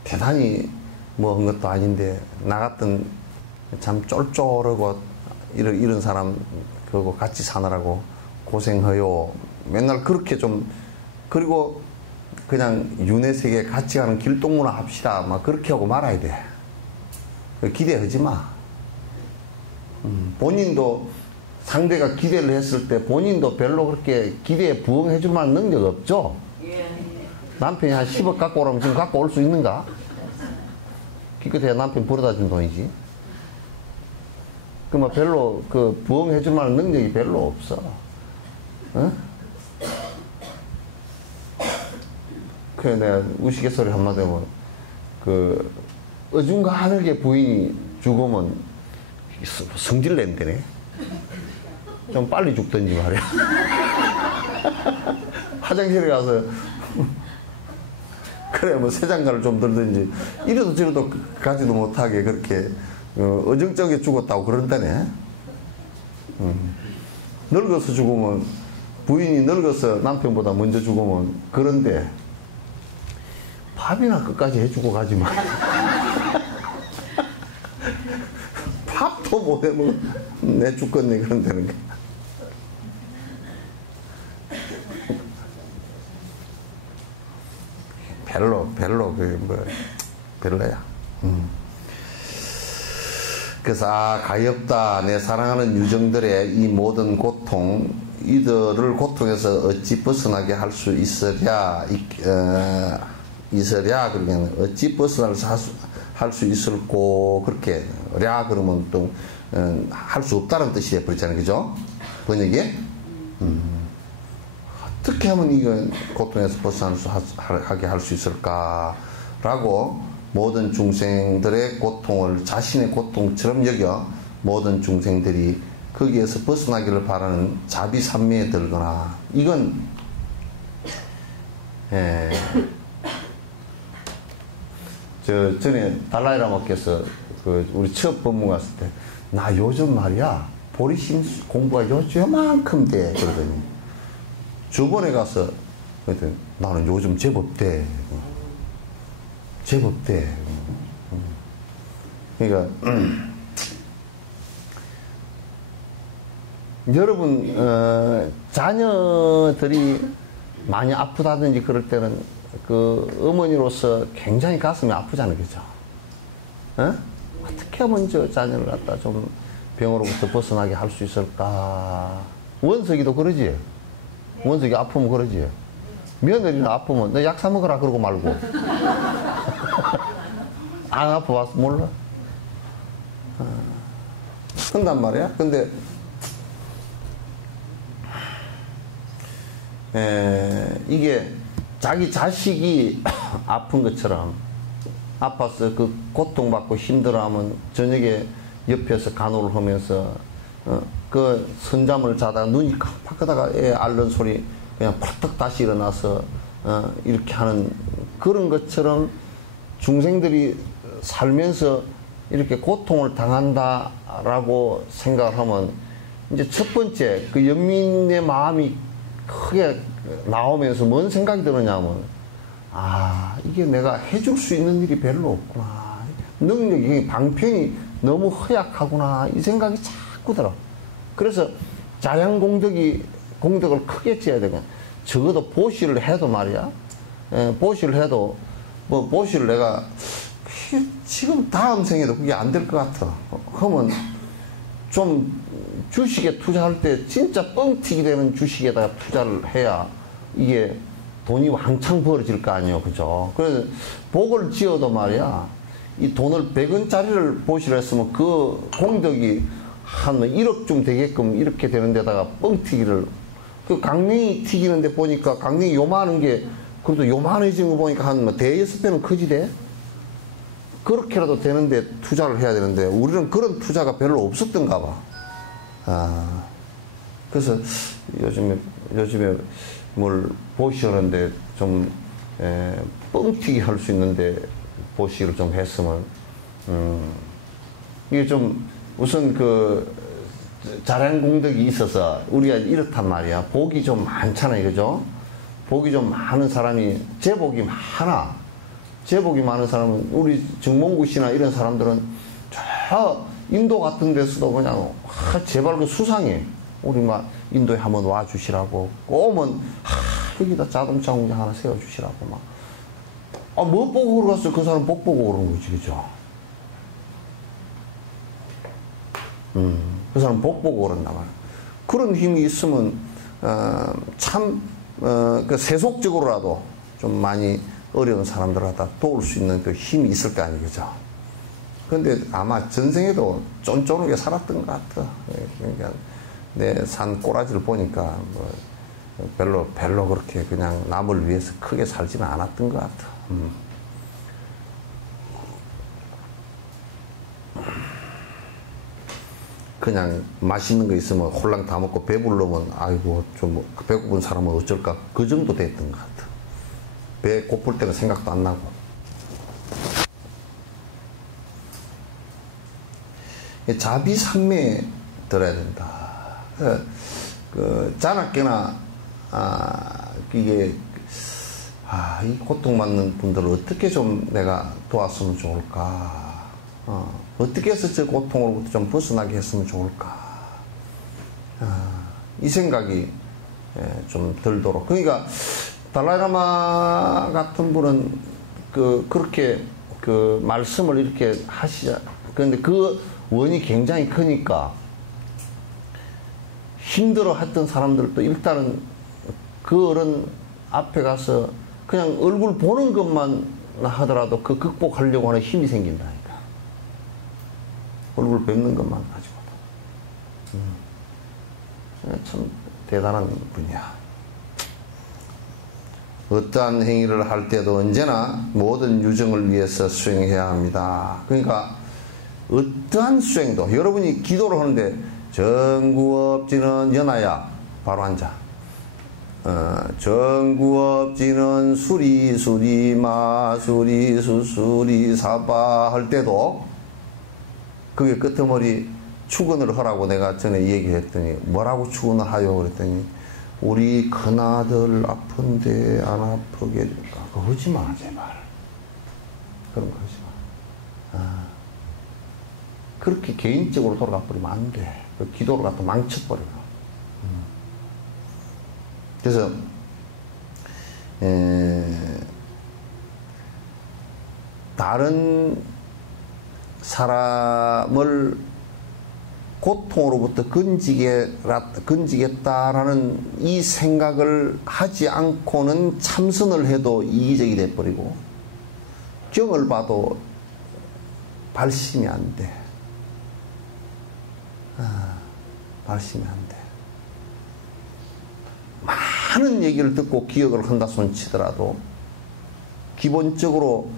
대단히 뭐 한 것도 아닌데, 나 같은 참 쫄쫄하고 이런 사람, 그거 같이 사느라고 고생해요. 맨날 그렇게 좀, 그리고 그냥 윤회 세계에 같이 가는 길동무나 합시다. 막 그렇게 하고 말아야 돼. 기대하지 마. 본인도 상대가 기대를 했을 때 본인도 별로 그렇게 기대에 부응해줄 만한 능력 없죠? 남편이 한 10억 갖고 오라면 지금 갖고 올 수 있는가? 기껏해야 남편 벌어다 준 돈이지. 그 뭐 별로 부응해줄 만한 능력이 별로 없어. 어? 그래 내가 우스갯소리 한마디 하면 어중간하게 부인이 죽으면 성질 낸다네. 좀 빨리 죽든지 말이야. 화장실에 가서 그래 뭐 새장가를 좀 들든지 이래도 저래도 가지도 못하게 그렇게 어정쩡하게 죽었다고 그런다네. 늙어서 죽으면 부인이 늙어서 남편보다 먼저 죽으면 그런데 밥이나 끝까지 해주고 가지 마. 밥도 못 해먹어. 내 죽겠네 그런다는 게. 별로 별로야. 그래서 가엾다. 내 사랑하는 유정들의 이 모든 고통, 이들을 고통에서 어찌 벗어나게 할 수 있으랴. 그러면 어찌 벗어날 할 수 있을꼬. 그렇게 랴 그러면 또 할 수 없다는 뜻이 돼버리잖아요. 그죠? 번역에. 어떻게 하면 이건 고통에서 벗어나게 할 수 있을까라고 모든 중생들의 고통을 자신의 고통처럼 여겨 모든 중생들이 거기에서 벗어나기를 바라는 자비산매에 들거나 이건 전에 달라이라마께서 우리 첫 법문 갔을 때 나 요즘 말이야 보리심 공부가 요만큼 돼 그러더니 저번에 가서 그랬더니 나는 요즘 제법 돼. 그러니까 여러분 자녀들이 많이 아프다든지 그럴 때는 어머니로서 굉장히 가슴이 아프잖아요, 그죠? 어떻게 하면 저 자녀를 갖다 좀 병으로부터 벗어나게 할 수 있을까? 원석이도 그러지. 원석이 아프면 그러지. 며느리는 아프면 너 약 사 먹으라 그러고 말고. 안 아파봐서 몰라. 한단 말이야. 근데 이게 자기 자식이 아픈 것처럼 아파서 고통받고 힘들어하면 저녁에 옆에서 간호를 하면서 선잠을 자다가 눈이 깜빡하다가 애 앓는 소리 그냥 팍떡 다시 일어나서 이렇게 하는 그런 것처럼 중생들이 살면서 이렇게 고통을 당한다라고 생각을 하면 이제 첫 번째 연민의 마음이 크게 나오면서 뭔 생각이 드느냐면 이게 내가 해줄 수 있는 일이 별로 없구나. 능력이 방편이 너무 허약하구나. 이 생각이 자꾸 들어. 그래서 공덕을 크게 지어야 되고 적어도 보시를 해도 말이야. 보시를 해도 보시를 내가 지금 다음 생에도 그게 안 될 것 같아. 그러면 좀 주식에 투자할 때 진짜 뻥튀기 되는 주식에다가 투자를 해야 이게 돈이 왕창 벌어질 거 아니에요. 그죠? 그래서 복을 지어도 말이야. 이 돈을 100원짜리를 보시라 했으면 그 공덕이 한 1억쯤 되게끔 이렇게 되는 데다가 뻥튀기를, 그 강냉이 튀기는데 보니까 강냉이 요만한 게 그래도 요만해진 거 보니까 한 대여섯 배는 크지 돼? 그렇게라도 되는데 투자를 해야 되는데 우리는 그런 투자가 별로 없었던가 봐. 아, 그래서 요즘에 뭘 보시는데 좀 뻥튀기 할 수 있는데 보시기를 좀 했으면, 이게 좀 우선 그 자량 공덕이 있어서 우리가 이렇단 말이야. 복이 좀 많잖아요, 그죠? 복이 좀 많은 사람이, 제복이 많아. 제복이 많은 사람은, 우리 정몽구 씨나 이런 사람들은 저 인도 같은 데서도 그냥 제발 그 수상해. 우리 막 인도에 한번 와 주시라고. 오면 여기다 자동차 공장 하나 세워 주시라고 막. 뭐 보고 그러겠어? 그 사람 복 보고 그런 거지, 그죠? 그 사람 복 보고 그런단 말이야. 그런 힘이 있으면 그 세속적으로라도 좀 많이 어려운 사람들하다 도울 수 있는 그 힘이 있을 거 아니겠죠. 그런데 아마 전생에도 쫀쫀하게 살았던 것 같아. 그러니까 내 산 꼬라지를 보니까 뭐 별로 그렇게 그냥 남을 위해서 크게 살지는 않았던 것 같아. 그냥 맛있는 거 있으면 홀랑 다 먹고 배부르면 아이고 좀 배고픈 사람은 어쩔까, 그 정도 됐던 것 같아. 배 고플 때는 생각도 안 나고. 자비산매에 들어야 된다. 그 자나깨나 이게 이 고통받는 분들을 어떻게 좀 내가 도왔으면 좋을까, 어떻게 해서 저 고통으로부터 좀 벗어나게 했으면 좋을까, 이 생각이 좀 들도록. 그러니까 달라이라마 같은 분은 그렇게 그 말씀을 이렇게 하시자. 그런데 그 원이 굉장히 크니까 힘들어 했던 사람들도 일단은 그 어른 앞에 가서 그냥 얼굴 보는 것만 하더라도 그 극복하려고 하는 힘이 생긴다니까. 얼굴 뵙는 것만 가지고도. 참 대단한 분이야. 어떠한 행위를 할 때도 언제나 모든 유정을 위해서 수행해야 합니다. 그러니까 어떠한 수행도, 여러분이 기도를 하는데 정구업지는 연하야 바로 앉아. 정구업지는 수리 마수리 수수리 사바 할 때도 그게 끄트머리 축원을 하라고 내가 전에 얘기했더니 뭐라고 축원을 하요 그랬더니 우리 큰아들 아픈데 안 아프게 그거 하지 마 제발. 그런 거 하지 마. 그렇게 개인적으로 돌아가 버리면 안 돼. 그 기도를 갖다 망쳐버려요. 그래서 다른 사람을 고통으로부터 건지겠다라는 이 생각을 하지 않고는 참선을 해도 이기적이 돼버리고 경을 봐도 발심이 안 돼. 발심이 안 돼. 많은 얘기를 듣고 기억을 한다 손 치더라도 기본적으로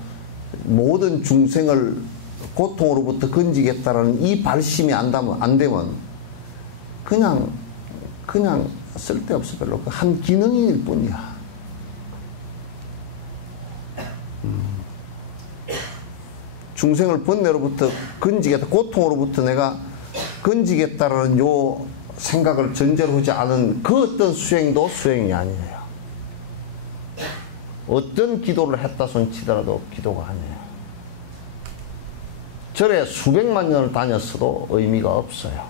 모든 중생을 고통으로부터 건지겠다라는 이 발심이 안 되면 그냥 쓸데없어. 별로 한 기능일 뿐이야. 중생을 번뇌로부터 건지겠다, 고통으로부터 내가 건지겠다라는 요 생각을 전제로 하지 않은 그 어떤 수행도 수행이 아니에요. 어떤 기도를 했다 손 치더라도 기도가 아니에요. 절에 수백만 년을 다녔어도 의미가 없어요.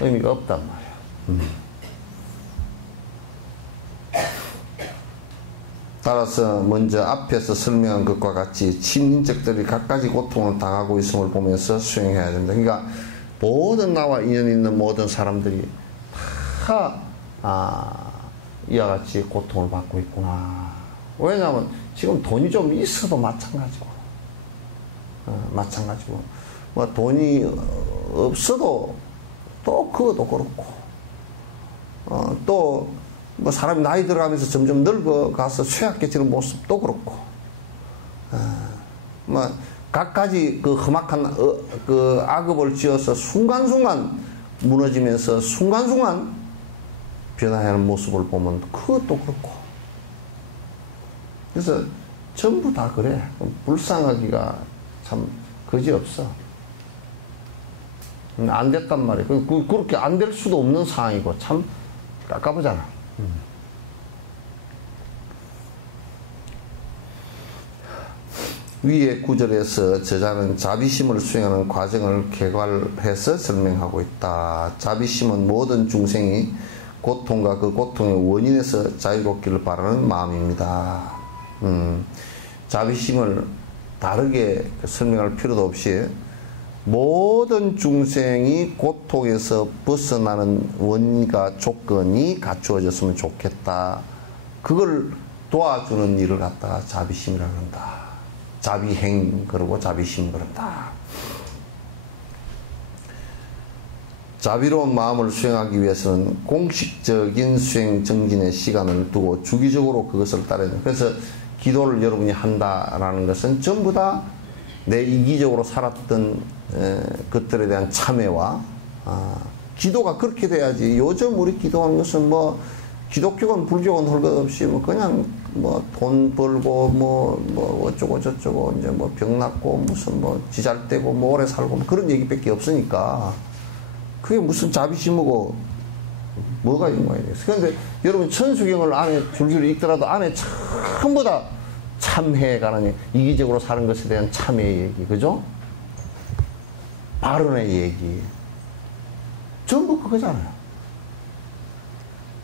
의미가 없단 말이에요. 따라서 먼저 앞에서 설명한 것과 같이 친인척들이 갖가지 고통을 당하고 있음을 보면서 수행해야 된다. 그러니까 모든 나와 인연 있는 모든 사람들이 다 이와 같이 고통을 받고 있구나. 왜냐하면 지금 돈이 좀 있어도 마찬가지고, 마찬가지고, 뭐 돈이 없어도 또 그것도 그렇고, 또 뭐 사람이 나이 들어가면서 점점 늙어가서 쇠약해지는 모습도 그렇고, 뭐 갖가지 그 험악한 그 악업을 지어서 순간순간 무너지면서 순간순간 변화하는 모습을 보면 그것도 그렇고, 그래서 전부 다 그래. 불쌍하기가 참 그지없어. 안 됐단 말이야. 그렇게 안 될 수도 없는 상황이고 참 깝깝하잖아. 위의 구절에서 저자는 자비심을 수행하는 과정을 개괄해서 설명하고 있다. 자비심은 모든 중생이 고통과 그 고통의 원인에서 자유롭기를 바라는 마음입니다. 자비심을 다르게 설명할 필요도 없이 모든 중생이 고통에서 벗어나는 원인과 조건이 갖추어졌으면 좋겠다. 그걸 도와주는 일을 갖다가 자비심이라고 한다. 자비행 그러고 자비심 그런다. 자비로운 마음을 수행하기 위해서는 공식적인 수행 정진의 시간을 두고 주기적으로 그것을 따라야 돼요. 그래서 기도를 여러분이 한다라는 것은 전부 다 내 이기적으로 살았던 것들에 대한 참회와 기도가 그렇게 돼야지. 요즘 우리 기도하는 것은 뭐 기독교건 불교건 할 것 없이 뭐 그냥 뭐 돈 벌고 뭐 어쩌고 저쩌고 이제 뭐 병 낫고 무슨 뭐 지잘되고 뭐 오래 살고 뭐 그런 얘기밖에 없으니까 그게 무슨 자비심이고 뭐가 있는 거야. 그런데 여러분 천수경을 안에 줄줄 읽더라도 안에 전부 다 참회에 관한 이기적으로 사는 것에 대한 참회의 얘기, 그죠? 발언의 얘기 전부 그거잖아요.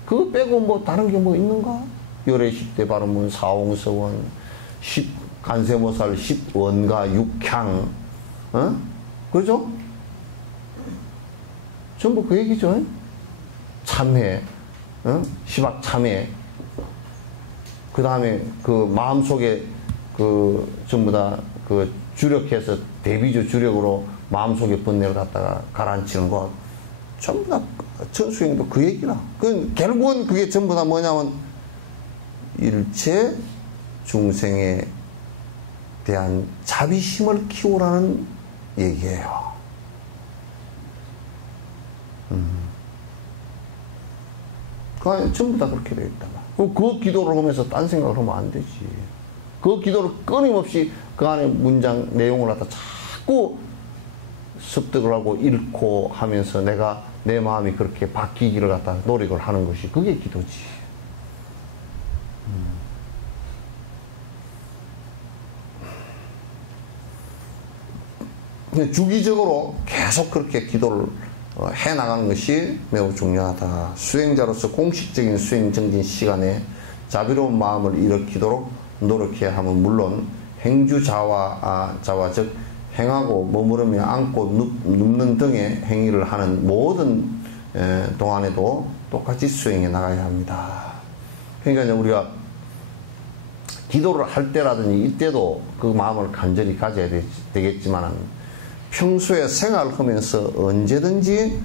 그거 빼고 뭐 다른 게 뭐 있는가? 열애식대 발언문 사홍서원 간세모살 10원가 6향 그죠? 전부 그 얘기죠. 참회, 시박 참회. 그 다음에 그 마음속에 그 전부 다 그 주력해서 대비조 주력으로 마음속에 번뇌를 갖다가 가라앉히는 것. 전부 다 천수행도 그 얘기라. 결국은 그게 전부 다 뭐냐면 일체 중생에 대한 자비심을 키우라는 얘기예요. 그 안에 전부 다 그렇게 되어 있다. 그 기도를 하면서 딴 생각을 하면 안 되지. 그 기도를 끊임없이 그 안에 문장 내용을 갖다 자꾸 습득을 하고 읽고 하면서 내 마음이 그렇게 바뀌기를 갖다 노력을 하는 것이 그게 기도지. 주기적으로 계속 그렇게 기도를 해나가는 것이 매우 중요하다. 수행자로서 공식적인 수행 정진 시간에 자비로운 마음을 일으키도록 노력해야 하면 물론 행주자와 즉 행하고 머무르며 앉고 눕는 등의 행위를 하는 모든 동안에도 똑같이 수행해 나가야 합니다. 그러니까 우리가 기도를 할 때라든지 이때도 그 마음을 간절히 가져야 되겠지만 평소에 생활하면서 언제든지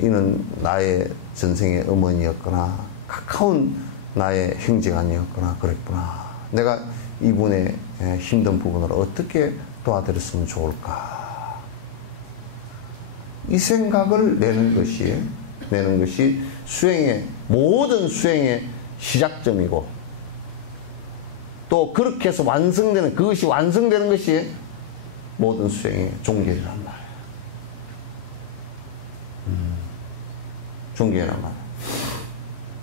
이는 나의 전생의 어머니였거나 가까운 나의 형제간이었거나 그랬구나. 내가 이분의 힘든 부분을 어떻게 도와드렸으면 좋을까. 이 생각을 내는 것이 모든 수행의 시작점이고 또 그렇게 해서 그것이 완성되는 것이 모든 수행의 종결이란 말이에요. 종결이란 말이에요.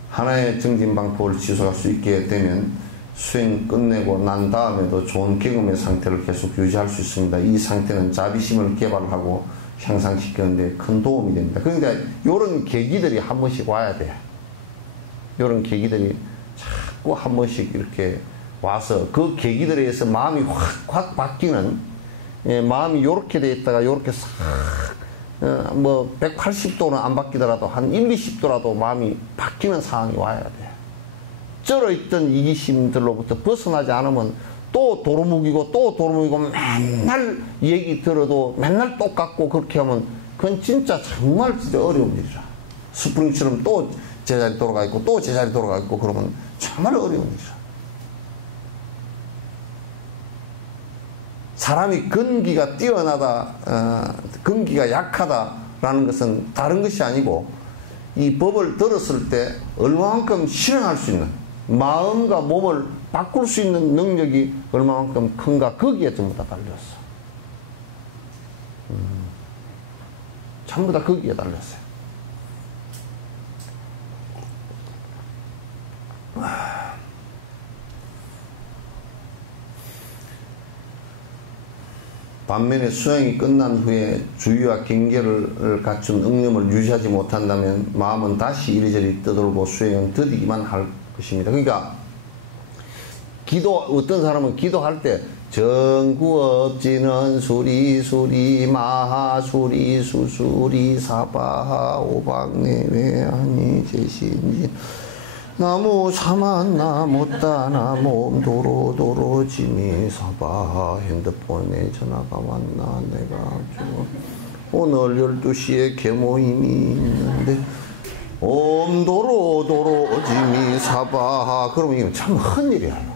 하나의 정진방법을 지속할 수 있게 되면 수행 끝내고 난 다음에도 좋은 경험의 상태를 계속 유지할 수 있습니다. 이 상태는 자비심을 개발하고 향상시키는 데 큰 도움이 됩니다. 그러니까 이런 계기들이 한 번씩 와야 돼요. 이런 계기들이 자꾸 한 번씩 이렇게 와서 그 계기들에 의해서 마음이 확 바뀌는, 마음이 요렇게 돼 있다가 요렇게 싹 뭐 180도는 안 바뀌더라도 한 1, 20도라도 마음이 바뀌는 상황이 와야 돼. 쩔어있던 이기심들로부터 벗어나지 않으면 또 도루묵이고 또 도루묵이고 맨날 얘기 들어도 맨날 똑같고 그렇게 하면 그건 진짜 정말 진짜 어려운 일이라. 스프링처럼 또 제자리 돌아가 있고 또 제자리 돌아가 있고 그러면 정말 어려운 일이라. 사람이 근기가 뛰어나다, 근기가 약하다라는 것은 다른 것이 아니고 이 법을 들었을 때 얼마만큼 실행할 수 있는 마음과 몸을 바꿀 수 있는 능력이 얼마만큼 큰가 거기에 전부 다 달렸어. 전부 다 거기에 달렸어요. 반면에 수행이 끝난 후에 주의와 경계를 갖춘 응념을 유지하지 못한다면 마음은 다시 이리저리 떠돌고 수행은 더디기만 할 것입니다. 그러니까 어떤 사람은 기도할 때 정구업지는 수리수리 마하수리 수수리 사바하 오박내외하니 제신지 나무 사만나 못다나 몸 도로도로 지미 사바 핸드폰에 전화가 왔나 내가 오늘 12시에 개모임이 있는데 옴 도로도로 지미 사바 그러면 이건 참 큰일이야.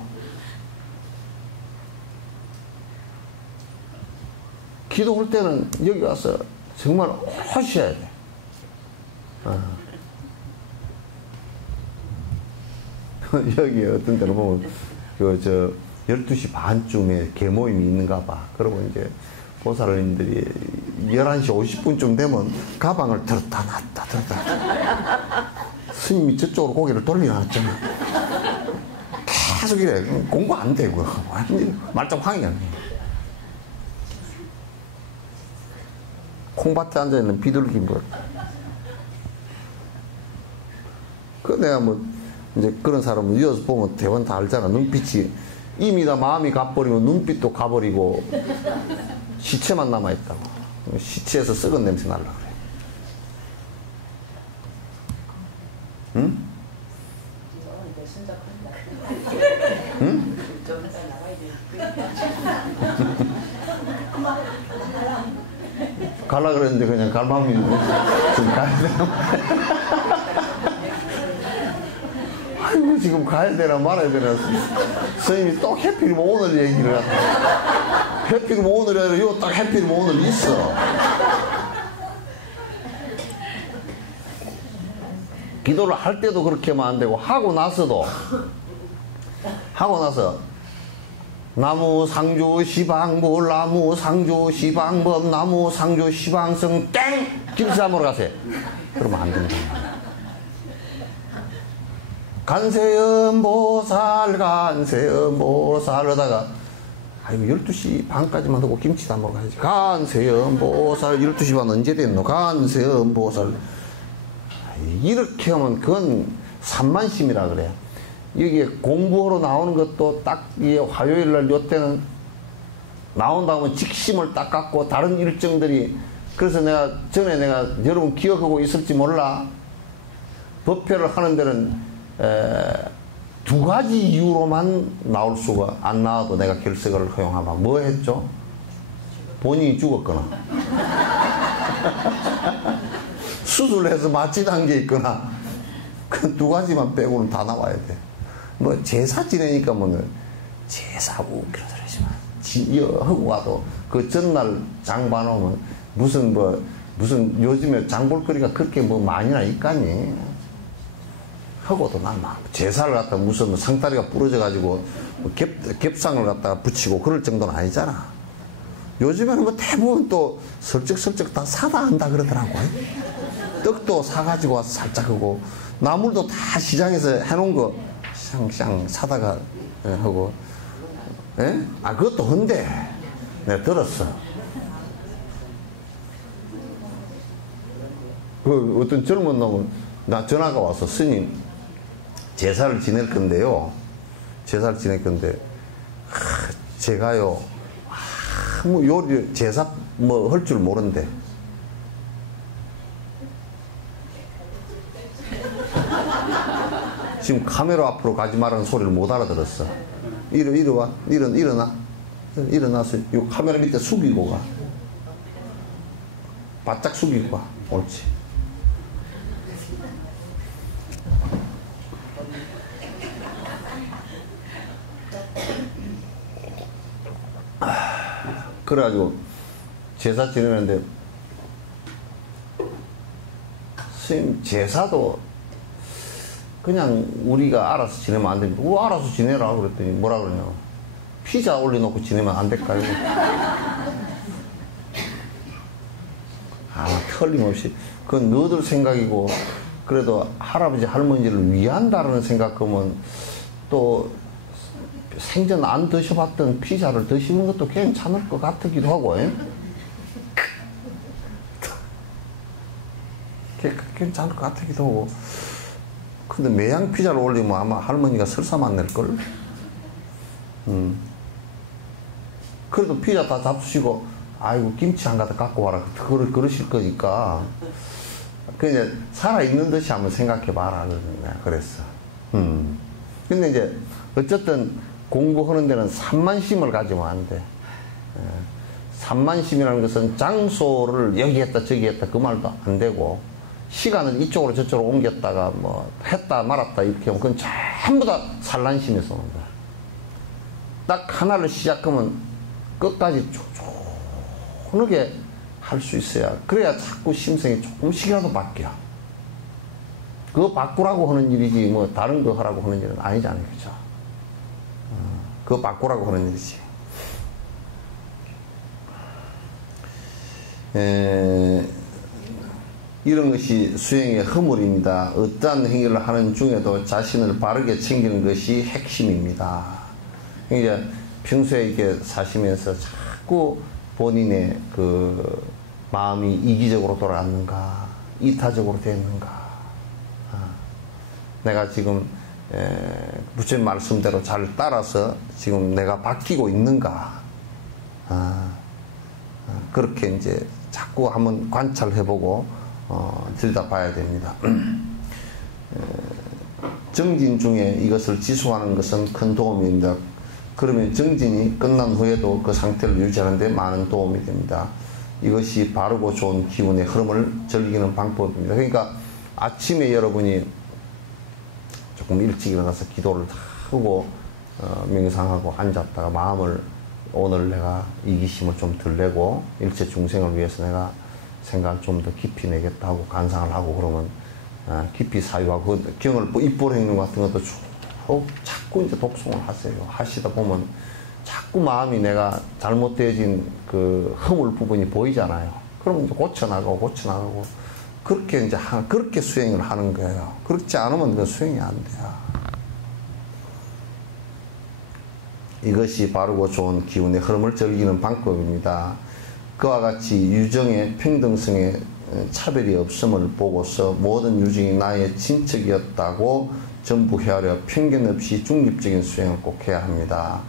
기도할 때는 여기 와서 정말 하셔야 돼. 여기 어떤 때는 보면 12시 반쯤에 개모임이 있는가 봐. 그러고 이제 보살님들이 11시 50분쯤 되면 가방을 들었다 놨다 스님이 저쪽으로 고개를 돌려놨잖아. 계속 이래. 공부 안 되고 완전히 말짱황이야. 콩밭에 앉아있는 비둘기 뭐. 내가 뭐 이제 그런 사람은 이어서 보면 대원 다 알잖아. 눈빛이 이미 다 마음이 가버리면 눈빛도 가버리고 시체만 남아있다고. 시체에서 썩은 냄새 날라 그래. 응? 응? 갈라 그랬는데 그냥 갈 마음이 지금 가야 되나? 아이고 지금 가야 되나 말아야 되나. 선생님이 또 해필이면 오늘 얘기를 하다. 해필이면 오늘 해라. 이거 딱 해필이면 오늘 있어. 기도를 할 때도 그렇게 하면 안 되고 하고 나서 나무 상조 시방불 나무 상조 시방법 나무 상조 시방성 땡 김치사모로 가세요. 그러면 안 된다. 간세음보살 하다가 아이고 12시 반까지만 하고 김치도 안 먹어야지. 간세음보살 12시 반 언제 됐노? 간세음보살 이렇게 하면 그건 산만심이라 그래. 여기에 공부하러 나오는 것도 딱 화요일날 요때는 나온다 하면 직심을 딱 갖고 다른 일정들이 그래서 내가 전에 내가 여러분 기억하고 있을지 몰라. 법회를 하는 데는 두 가지 이유로만 나올 수가 안 나와도 내가 결석을 허용하마. 뭐 했죠? 본인이 죽었거나 수술해서 마취 단계에 있거나 그 두 가지만 빼고는 다 나와야 돼. 뭐 제사 지내니까 뭐 제사하고 그러더라지만 하고 와도 그 전날 장 봐놓으면 무슨 요즘에 장 볼 거리가 그렇게 뭐 많이나 있까니 하고도 난 막 제사를 갖다 무슨 상다리가 부러져 가지고 겹상을 갖다가 붙이고 그럴 정도는 아니잖아. 요즘에는 뭐 대부분 또 슬쩍슬쩍 다 사다 한다 그러더라고. 떡도 사가지고 와서 살짝 하고 나물도 다 시장에서 해놓은 거 샹샹 사다가 하고. 예? 아 그것도 헌데 내가 들었어. 그 어떤 젊은 놈은 나 전화가 와서 스님 제사를 지낼 건데요. 제사를 지낼 건데 제가요 뭐 요리 제사 뭐 할 줄 모른대. 지금 카메라 앞으로 가지 말라는 소리를 못 알아들었어. 일어나. 일어나서 요 카메라 밑에 숙이고 가. 바짝 숙이고 가. 옳지. 그래가지고 제사 지내는데 스님 제사도 그냥 우리가 알아서 지내면 안 됩니다. 알아서 지내라 그랬더니 뭐라 그러냐. 피자 올려놓고 지내면 안 될까요? 틀림없이 그건 너들 생각이고 그래도 할아버지 할머니를 위한다는 생각하면 또 생전 안 드셔봤던 피자를 드시는 것도 괜찮을 것 같기도 하고 괜찮을 것 같기도 하고 근데 매양 피자를 올리면 아마 할머니가 설사만 낼걸. 그래도 피자 다 잡수시고 아이고 김치 한 가득 갖고 와라 그러실 거니까 그냥 살아있는 듯이 한번 생각해봐라 그랬어. 근데 이제 어쨌든 공부하는 데는 산만심을 가지면 안 돼. 산만심이라는 것은 장소를 여기 했다 저기 했다 그 말도 안 되고 시간을 이쪽으로 저쪽으로 옮겼다가 뭐 했다 말았다 이렇게 하면 그건 전부 다 산란심에서 오는 거야. 딱 하나를 시작하면 끝까지 촉촉하게 할 수 있어야 그래야 자꾸 심성이 조금씩이라도 바뀌어. 그거 바꾸라고 하는 일이지 뭐 다른 거 하라고 하는 일은 아니잖아요. 그죠? 그거 바꾸라고 하는 일이지. 이런 것이 수행의 허물입니다. 어떠한 행위를 하는 중에도 자신을 바르게 챙기는 것이 핵심입니다. 그러니까 평소에 이렇게 사시면서 자꾸 본인의 그 마음이 이기적으로 돌아갔는가, 이타적으로 됐는가. 내가 지금 부처님 말씀대로 잘 따라서 지금 내가 바뀌고 있는가. 그렇게 이제 자꾸 한번 관찰해보고 들여다봐야 됩니다. 정진 중에 이것을 지속하는 것은 큰 도움입니다. 그러면 정진이 끝난 후에도 그 상태를 유지하는 데 많은 도움이 됩니다. 이것이 바르고 좋은 기운의 흐름을 즐기는 방법입니다. 그러니까 아침에 여러분이 조금 일찍 일어나서 기도를 하고 명상하고 앉았다가 마음을 오늘 내가 이기심을 좀 덜 내고 일체 중생을 위해서 내가 생각을 좀 더 깊이 내겠다 하고 간상을 하고 그러면 깊이 사유하고 그 경을 입볼 행동 같은 것도 자꾸 이제 독송을 하세요. 하시다 보면 자꾸 마음이 내가 잘못되어진 그 허물 부분이 보이잖아요. 그러면 이제 고쳐나가고 그렇게 이제 그렇게 수행을 하는 거예요. 그렇지 않으면 그 수행이 안 돼요. 이것이 바르고 좋은 기운의 흐름을 즐기는 방법입니다. 그와 같이 유정의 평등성에 차별이 없음을 보고서 모든 유정이 나의 친척이었다고 전부 헤아려 편견 없이 중립적인 수행을 꼭 해야 합니다.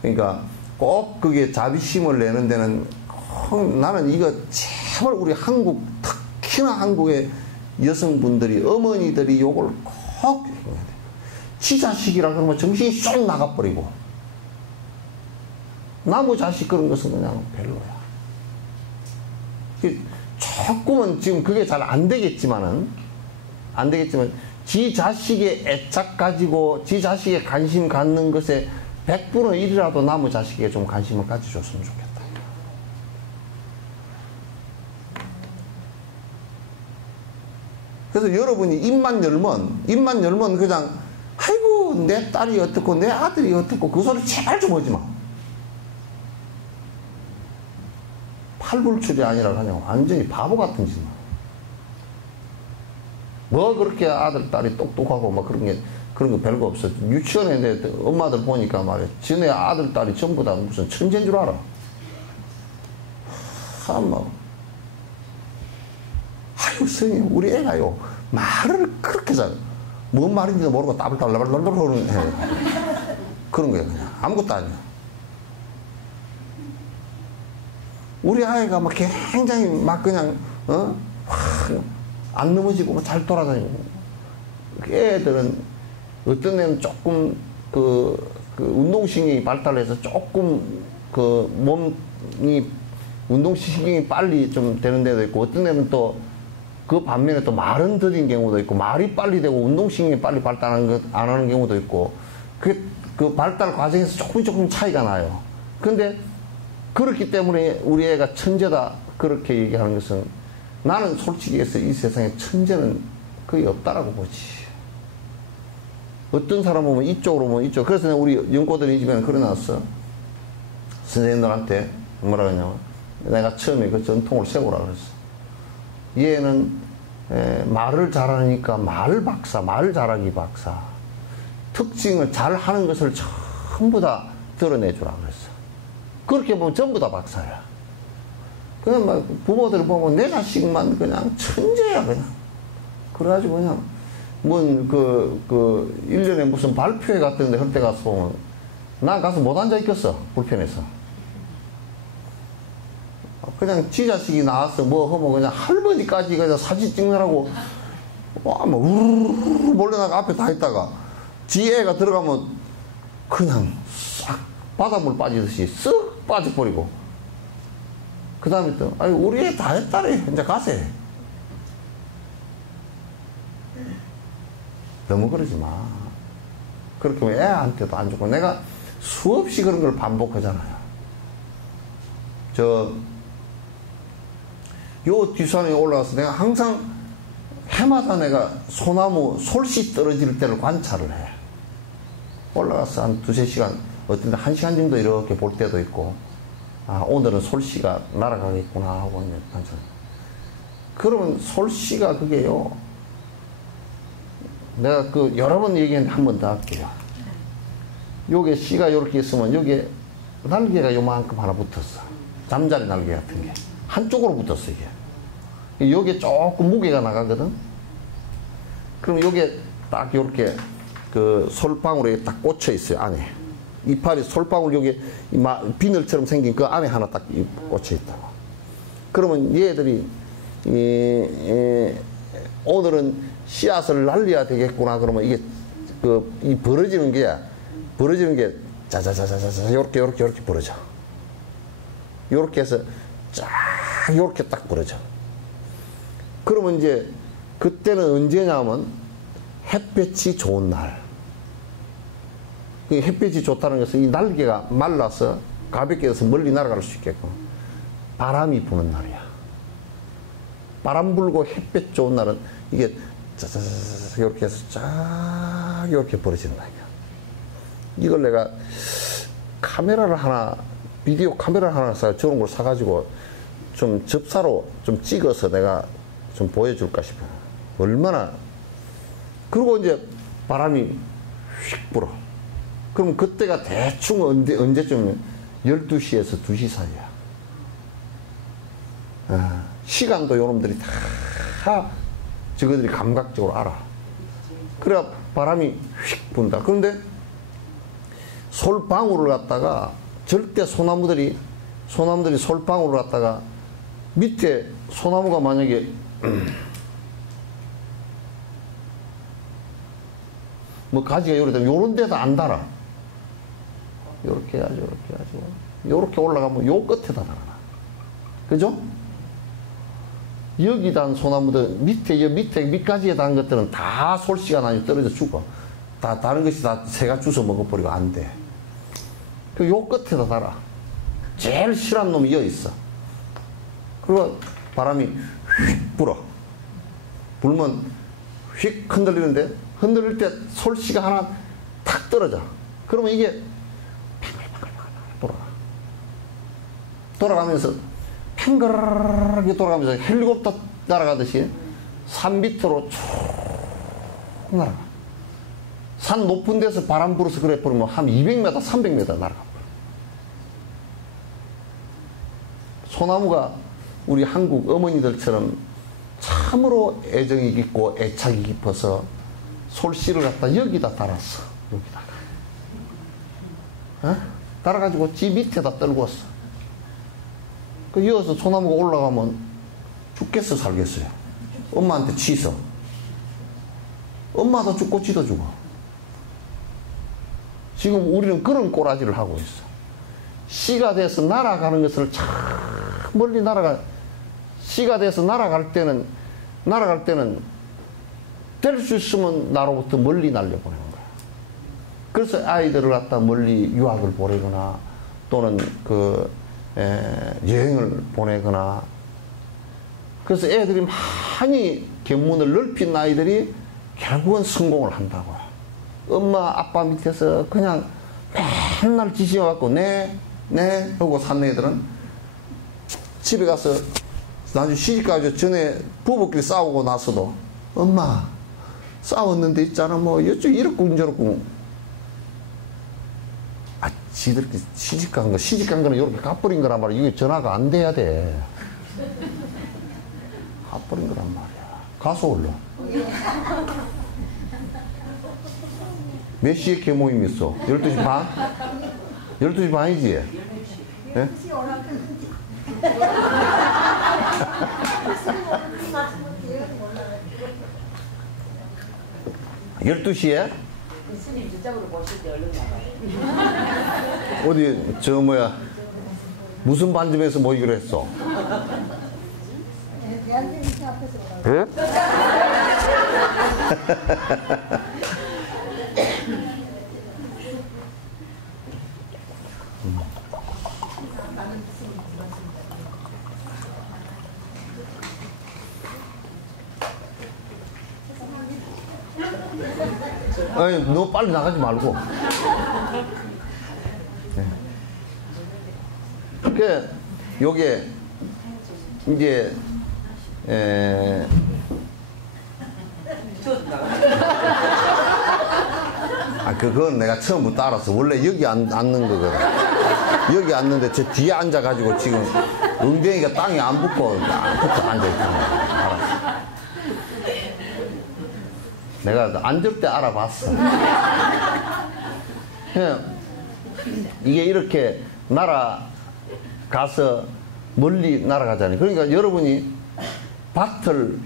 그러니까 꼭 그게 자비심을 내는 데는 나는 이거 제발 우리 한국 특히나 한국의 여성분들이 어머니들이 요걸 꼭 해야 돼. 지 자식이라 그러면 정신이 쏙 나가버리고 나무 자식 그런 것은 그냥 별로야. 조금은 지금 그게 잘 안 되겠지만 지 자식의 애착 가지고 지 자식의 관심 갖는 것에 100분의 1이라도 나무 자식에게 좀 관심을 가져줬으면 좋겠다. 그래서 여러분이 입만 열면 그냥 아이고 내 딸이 어떻고 내 아들이 어떻고 그 소리 제발 좀 하지 마. 팔불출이 아니라 그냥 완전히 바보 같은 짓. 뭐 그렇게 아들, 딸이 똑똑하고 막 그런 거 별거 없어. 유치원에 내 엄마들 보니까 말이야. 지네 아들, 딸이 전부 다 무슨 천재인 줄 알아. 뭐. 아유, 선생님, 우리 애가요. 말을 그렇게 잘해. 뭔 말인지도 모르고 따블따블따블따블 그런 거야, 그냥. 아무것도 아니야. 우리 아이가 막 굉장히 막 그냥, 안 넘어지고 잘 돌아다니고. 애들은 어떤 애는 조금 그 운동신경이 발달해서 조금 그 몸이 운동신경이 빨리 좀 되는 데도 있고, 어떤 애는 또 그 반면에 또 말은 더딘 경우도 있고, 말이 빨리 되고 운동신경이 빨리 발달 안 하는 경우도 있고, 그 발달 과정에서 조금 차이가 나요. 근데 그렇기 때문에 우리 애가 천재다 그렇게 얘기하는 것은, 나는 솔직히 해서 이 세상에 천재는 거의 없다라고 보지. 어떤 사람 보면 이쪽으로 보면 이쪽. 그래서 우리 연고들이 집에는 그래 놨어. 선생님들한테 뭐라 그러냐면, 내가 처음에 그 전통을 세우라 그랬어. 얘는 말을 잘하니까 말 박사, 말 잘하기 박사. 특징을 잘하는 것을 전부 다 드러내주라 그랬어. 그렇게 보면 전부 다 박사야. 그냥 막 부모들 보면 내 자식만 그냥 천재야, 그냥. 그래가지고 그냥, 뭐, 1년에 무슨 발표회 같은데 할 때 가서 보면, 난 가서 못 앉아 있겠어, 불편해서. 그냥 지 자식이 나와서 뭐 하면 그냥 할머니까지 그냥 사진 찍느라고, 와, 뭐, 우르르 몰려나가 앞에 다 있다가, 지 애가 들어가면 그냥 싹 바닷물 빠지듯이 쓱 빠져버리고, 그 다음에 또, 아니, 우리 애 다 했다래. 이제 가세. 너무 그러지 마. 그렇게 하면 애한테도 안 좋고, 내가 수없이 그런 걸 반복하잖아요. 요 뒷산에 올라가서 내가 항상 해마다 내가 소나무 솔씨 떨어질 때를 관찰을 해. 올라가서 한 2-3시간, 어떤 데 1시간 정도 이렇게 볼 때도 있고, 아, 오늘은 솔씨가 날아가겠구나 하고 이제 관찰. 그러면 솔씨가 그게요, 내가 그 여러 번 얘기했는데 한 번 더 할게요. 요게 씨가 요렇게 있으면 요게 날개가 요만큼 하나 붙었어. 잠자리 날개 같은 게. 한쪽으로 붙었어, 이게. 요게 조금 무게가 나가거든? 그럼 요게 딱 요렇게 그 솔방울에 딱 꽂혀 있어요, 안에. 이파리 솔방울 요게 비늘처럼 생긴 그 안에 하나 딱 꽂혀 있다고. 그러면 얘들이, 오늘은 씨앗을 날려야 되겠구나. 그러면 이게 벌어지는 게 자자자자자 요렇게 벌어져. 요렇게 해서 쫙 요렇게 딱 벌어져. 그러면 이제 그때는 언제냐면 햇볕이 좋은 날. 햇빛이 좋다는 것은 이 날개가 말라서 가볍게 해서 멀리 날아갈 수 있게끔 바람이 부는 날이야. 바람 불고 햇볕 좋은 날은 이게 짜자자자 이렇게 해서 쫙 이렇게 벌어지는 날이야. 이걸 내가 비디오 카메라를 하나 저런 걸 사가지고 좀 접사로 좀 찍어서 내가 좀 보여줄까 싶어요. 얼마나. 그리고 이제 바람이 휙 불어. 그럼 그때가 대충 언제쯤이면 12시에서 2시 사이야. 시간도 요놈들이 다 저거들이 감각적으로 알아. 그래야 바람이 휙 분다. 그런데 솔방울을 갖다가 절대 소나무들이 솔방울을 갖다가 밑에 소나무가 만약에 뭐 가지가 요런 데다 안 달아. 요렇게 해가지고 요렇게 올라가면 요 끝에다 달아놔. 그죠? 여기 단 소나무들 밑가지에 단 것들은 다 솔씨가 나중에 떨어져 죽어. 다 다른 것이 다 새가 주워 먹어버리고 안 돼. 요 끝에다 달아. 제일 실한 놈이 여기 있어. 그리고 바람이 휙 불어. 불면 휙 흔들리는데, 흔들릴 때 솔씨가 하나 탁 떨어져. 그러면 이게 돌아가면서 팽그르르르 돌아가면서 헬리콥터 날아가듯이 산 밑으로 쭉 날아가. 산 높은 데서 바람 불어서 그래 버리면 한 200m, 300m 날아가. 소나무가 우리 한국 어머니들처럼 참으로 애정이 깊고 애착이 깊어서 솔씨를 갖다 여기다 달았어. 여기다가. 달아가지고 지 밑에다 떨고 왔어. 그 이어서 소나무가 올라가면 죽겠어, 살겠어요? 엄마한테 치서. 엄마도 죽고 지도 죽어. 지금 우리는 그런 꼬라지를 하고 있어. 씨가 돼서 날아가는 것을 참 멀리 씨가 돼서 날아갈 때는 될 수 있으면 나로부터 멀리 날려보내는 거야. 그래서 아이들을 갖다 멀리 유학을 보내거나 또는 여행을 보내거나, 그래서 애들이 많이 견문을 넓힌 아이들이 결국은 성공을 한다고요. 엄마 아빠 밑에서 그냥 맨날 지시해갖고 네 하고 산 애들은 집에 가서 나중에 시집가서 전에 부부끼리 싸우고 나서도 엄마 싸웠는데 있잖아 뭐 이쪽 이렇고 저렇고, 지들끼리 시집간 거는 이렇게 가버린 거란 말이야. 이게 전화가 안 돼야 돼. 가버린 거란 말이야. 가서 올라. 몇 시에 개모임 있어? 12시 반? 12시 반이지? 네? 12시에? 스님 저쪽으로 보실 때 얼른 나가요. 어디 무슨 반점에서 모이기로 했어? 예? 아니, 너 빨리 나가지 말고. 그, 요게, 이제, 그건 내가 처음부터 알았어. 원래 여기 앉는 거거든. 여기 앉는데 저 뒤에 앉아가지고 지금 엉덩이가 땅에 안 붙고 앉아있잖아. 알았어. 내가 앉을 때 알아봤어. 이게 이렇게 날아가서 멀리 날아가잖아요. 그러니까 여러분이 밭을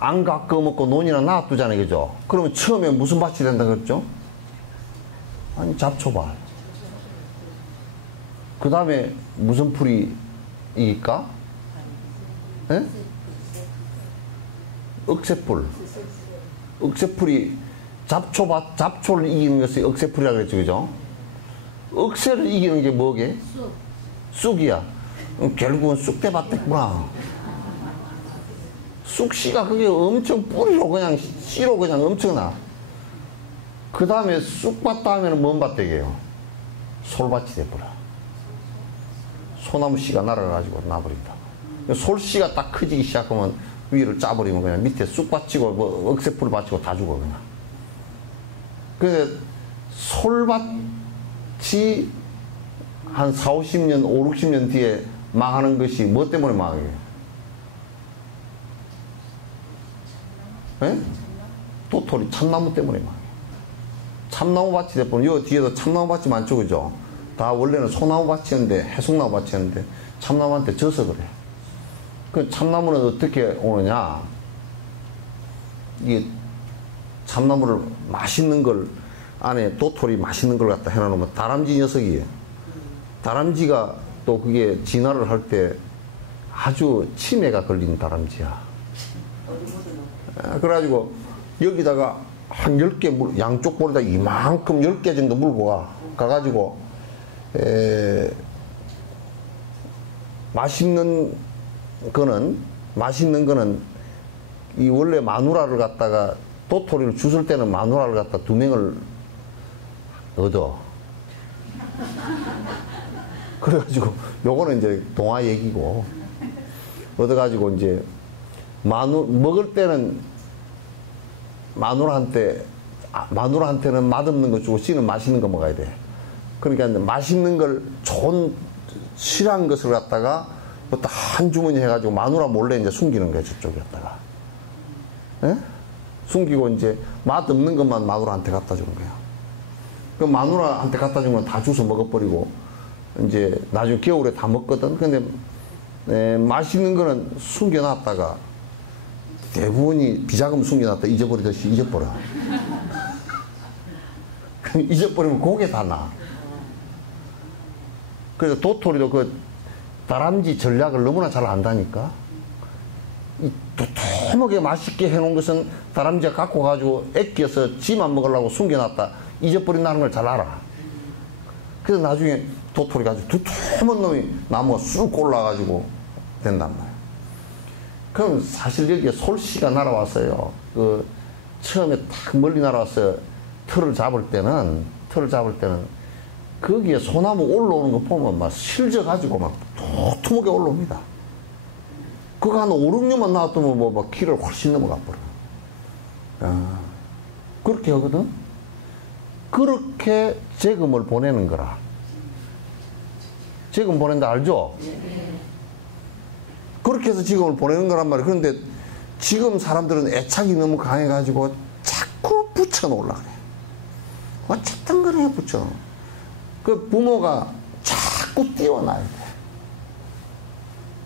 안 가꿔 먹고 논이나 놔두잖아요. 그죠? 그러면 처음에 무슨 밭이 된다 그랬죠? 아니, 잡초밭. 그 다음에 무슨 풀이일까? 예? 억새풀. 억새풀이 잡초를 이기는 것이 억새풀이라고 그랬죠. 그죠? 억새를 이기는 게 뭐게? 쑥이야. 결국은 쑥대밭 됐구나. 쑥씨가 그게 엄청 뿌리로 그냥 씨로 그냥 엄청나. 그 다음에 쑥밭 다음에는 뭔 밭 되게요? 솔밭이 돼버려. 소나무 씨가 날아가가지고 나버린다. 솔씨가 딱 커지기 시작하면 위를 짜버리면 그냥 밑에 쑥밭이고 뭐 억새풀 밭이고 다 죽어 그냥. 그래서 솔밭이 한 4, 50년, 5, 60년 뒤에 망하는 것이 뭐 때문에 망해요? 예? 도토리, 참나무 때문에 망해요. 참나무 밭이 돼버리면 요 뒤에도 참나무 밭이 많죠, 그죠? 다 원래는 소나무 밭이었는데, 해송나무 밭이었는데 참나무한테 져서 그래. 그 참나무는 어떻게 오느냐? 이게 참나무를 맛있는 걸 안에 도토리 맛있는 걸 갖다 해놔놓으면 다람쥐 녀석이에요. 다람쥐가 또 그게 진화를 할 때 아주 치매가 걸린 다람쥐야. 그래가지고 여기다가 한 10개 양쪽 볼에다 이만큼 10개 정도 물고 가가지고 맛있는 거는 이 원래 마누라를 갖다가 도토리를 주술 때는 마누라를 갖다 2명을 얻어. 그래가지고 요거는 이제 동화 얘기고 얻어가지고 이제 먹을 때는 마누라한테는 맛없는 거 주고 씨는 맛있는 거 먹어야 돼. 그러니까 맛있는 걸 좋은 실한 것을 갖다가 또 한 주머니 해가지고 마누라 몰래 이제 숨기는 거야, 저쪽에다가. 예? 숨기고 이제 맛없는 것만 마누라한테 갖다 주는 거야. 그 마누라한테 갖다 준 건 다 주워 먹어버리고 이제 나중에 겨울에 다 먹거든. 근데 맛있는 거는 숨겨놨다가 대부분이 비자금 숨겨놨다 잊어버리듯이 잊어버려. 잊어버리면 그게 다 나. 그래서 도토리도 그 다람쥐 전략을 너무나 잘 안다니까. 이 도톰하게 맛있게 해놓은 것은 다람쥐가 갖고 가지고 애껴서 지만 먹으려고 숨겨놨다 잊어버린다는 걸 잘 알아. 그래서 나중에 도토리가 아주 두툼한 놈이 나무가 쑥 올라가지고 된단 말이야. 그럼 사실 여기에 솔씨가 날아왔어요. 그 처음에 딱 멀리 날아와서 틀을 잡을 때는 거기에 소나무 올라오는 거 보면 막 실져가지고 막 도톰하게 올라옵니다. 그거 한 5, 6년만 놔두면 뭐 막 키를 훨씬 넘어가 버려. 아, 그렇게 하거든? 그렇게 재금을 보내는 거라. 재금 보낸다 알죠? 그렇게 해서 지금을 보내는 거란 말이에요. 그런데 지금 사람들은 애착이 너무 강해가지고 자꾸 붙여놓으려고 그래. 어쨌든 간에 붙여. 그 부모가 자꾸 띄워놔야 돼.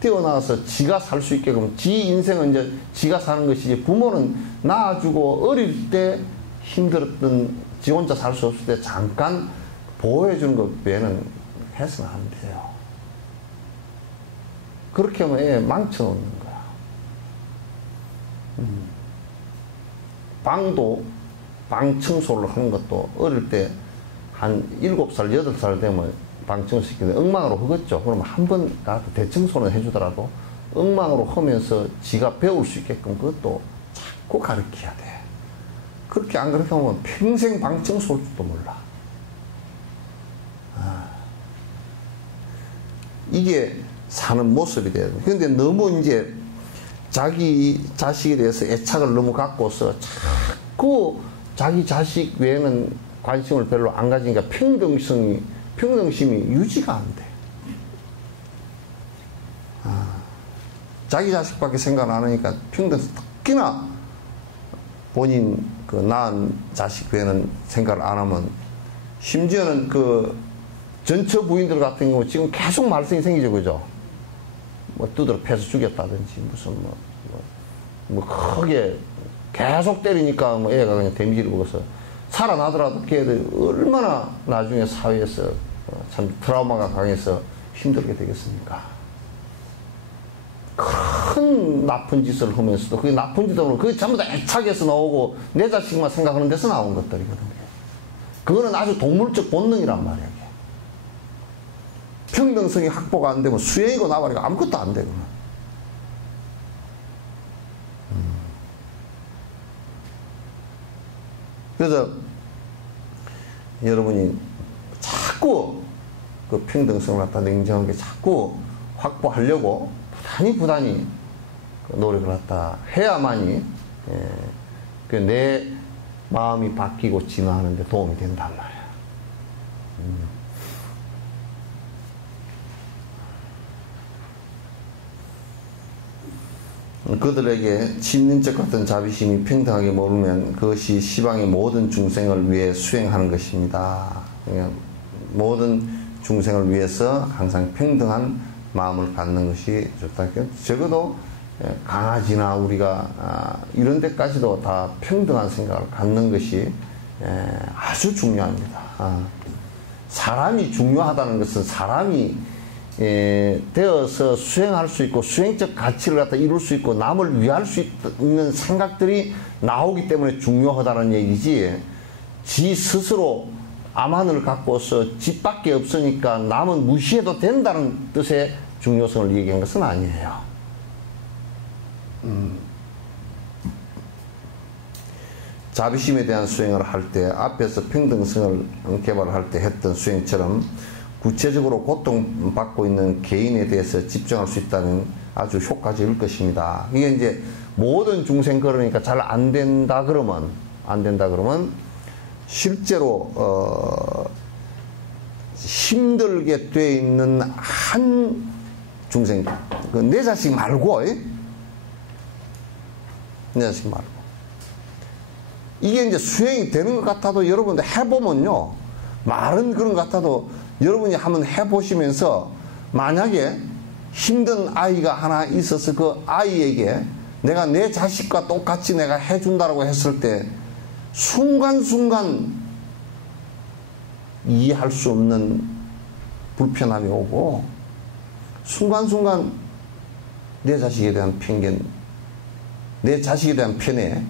띄워놔서 지가 살 수 있게끔 지 인생은 이제 지가 사는 것이지 부모는 낳아주고 어릴 때 힘들었던 지 혼자 살 수 없을 때 잠깐 보호해주는 것 외에는 해서는 안 돼요. 그렇게 하면 애 망쳐놓는 거야. 방 청소를 하는 것도 어릴 때 한 7살, 8살 되면 방 청소시키는데 엉망으로 하겠죠. 그러면 한 번 가서 대청소는 해주더라도 엉망으로 하면서 지가 배울 수 있게끔 그것도 자꾸 가르쳐야 돼. 그렇게 안 그렇게 하면 평생 방 청소할 줄도 몰라. 이게 사는 모습이 돼요. 그런데 너무 이제 자기 자식에 대해서 애착을 너무 갖고서 자꾸 자기 자식 외에는 관심을 별로 안 가지니까 평등심이 유지가 안 돼. 자기 자식밖에 생각 안 하니까 특히나 본인 그 낳은 자식 외에는 생각을 안 하면 심지어는 그 전처 부인들 같은 경우 지금 계속 말썽이 생기죠, 그죠? 뭐 두드러 패서 죽였다든지 무슨 뭐 크게 계속 때리니까 뭐 애가 그냥 데미지를 먹어서 살아나더라도 걔들 얼마나 나중에 사회에서 참 트라우마가 강해서 힘들게 되겠습니까? 큰 나쁜 짓을 하면서도 그게 나쁜 짓으로 그게 전부 다 애착에서 나오고 내 자식만 생각하는 데서 나온 것들이거든요. 그거는 아주 동물적 본능이란 말이야. 평등성이 확보가 안 되면 수행이고 나발이고 아무것도 안 되거든. 그래서 여러분이 자꾸 그 평등성을 갖다 냉정하게 자꾸 확보하려고 부단히 노력을 갖다 해야만이 내 마음이 바뀌고 진화하는 데 도움이 된단 말이야. 그들에게 친인척 같은 자비심이 평등하게 머물면 그것이 시방의 모든 중생을 위해 수행하는 것입니다. 그러니까 모든 중생을 위해서 항상 평등한 마음을 갖는 것이 좋다. 적어도 강아지나 우리가 이런 데까지도 다 평등한 생각을 갖는 것이 아주 중요합니다. 사람이 중요하다는 것은 사람이 되어서 수행할 수 있고 수행적 가치를 갖다 이룰 수 있고 남을 위할 수 있는 생각들이 나오기 때문에 중요하다는 얘기지, 지 스스로 암한을 갖고서 집밖에 없으니까 남은 무시해도 된다는 뜻의 중요성을 얘기한 것은 아니에요. 자비심에 대한 수행을 할 때 앞에서 평등성을 개발할 때 했던 수행처럼 구체적으로 고통받고 있는 개인에 대해서 집중할 수 있다면 아주 효과적일 것입니다. 이게 이제 모든 중생 그러니까 잘 안 된다 그러면 실제로 힘들게 돼 있는 한 중생, 내 자식 말고, 내 자식 말고. 이게 이제 수행이 되는 것 같아도 여러분들 해보면요, 말은 그런 것 같아도 여러분이 한번 해보시면서 만약에 힘든 아이가 하나 있어서 그 아이에게 내가 내 자식과 똑같이 내가 해준다라고 했을 때 순간순간 이해할 수 없는 불편함이 오고 순간순간 내 자식에 대한 편견, 내 자식에 대한 편애,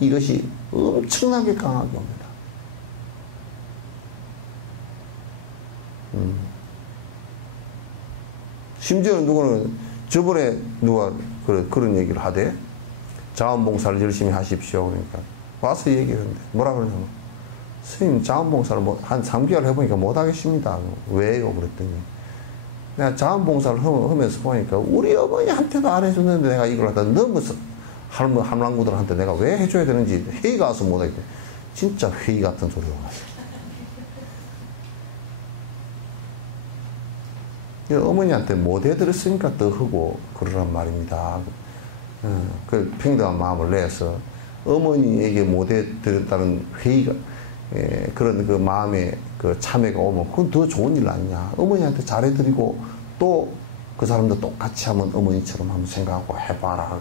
이것이 엄청나게 강하게 옵니다. 심지어는 누구는 저번에 누가 그런 얘기를 하대. 자원봉사를 열심히 하십시오. 그러니까 와서 얘기를 했는데 뭐라 그러냐면 스님 자원봉사를 한 3개월 해보니까 못하겠습니다. 왜요? 그랬더니 내가 자원봉사를 하면서 보니까 우리 어머니한테도 안 해줬는데 내가 이걸 하다 너무 함랑구들한테 내가 왜 해줘야 되는지 회의가 와서 못하겠대. 진짜 회의 같은 소리가 나요. 어머니한테 못 해드렸으니까 더 하고 그러란 말입니다. 그 평등한 마음을 내서 어머니에게 못 해드렸다는 회의가 그런 그 마음의 그 참회가 오면 그건 더 좋은 일 아니냐. 어머니한테 잘해드리고 또 그 사람도 똑같이 하면 어머니처럼 한번 생각하고 해봐라.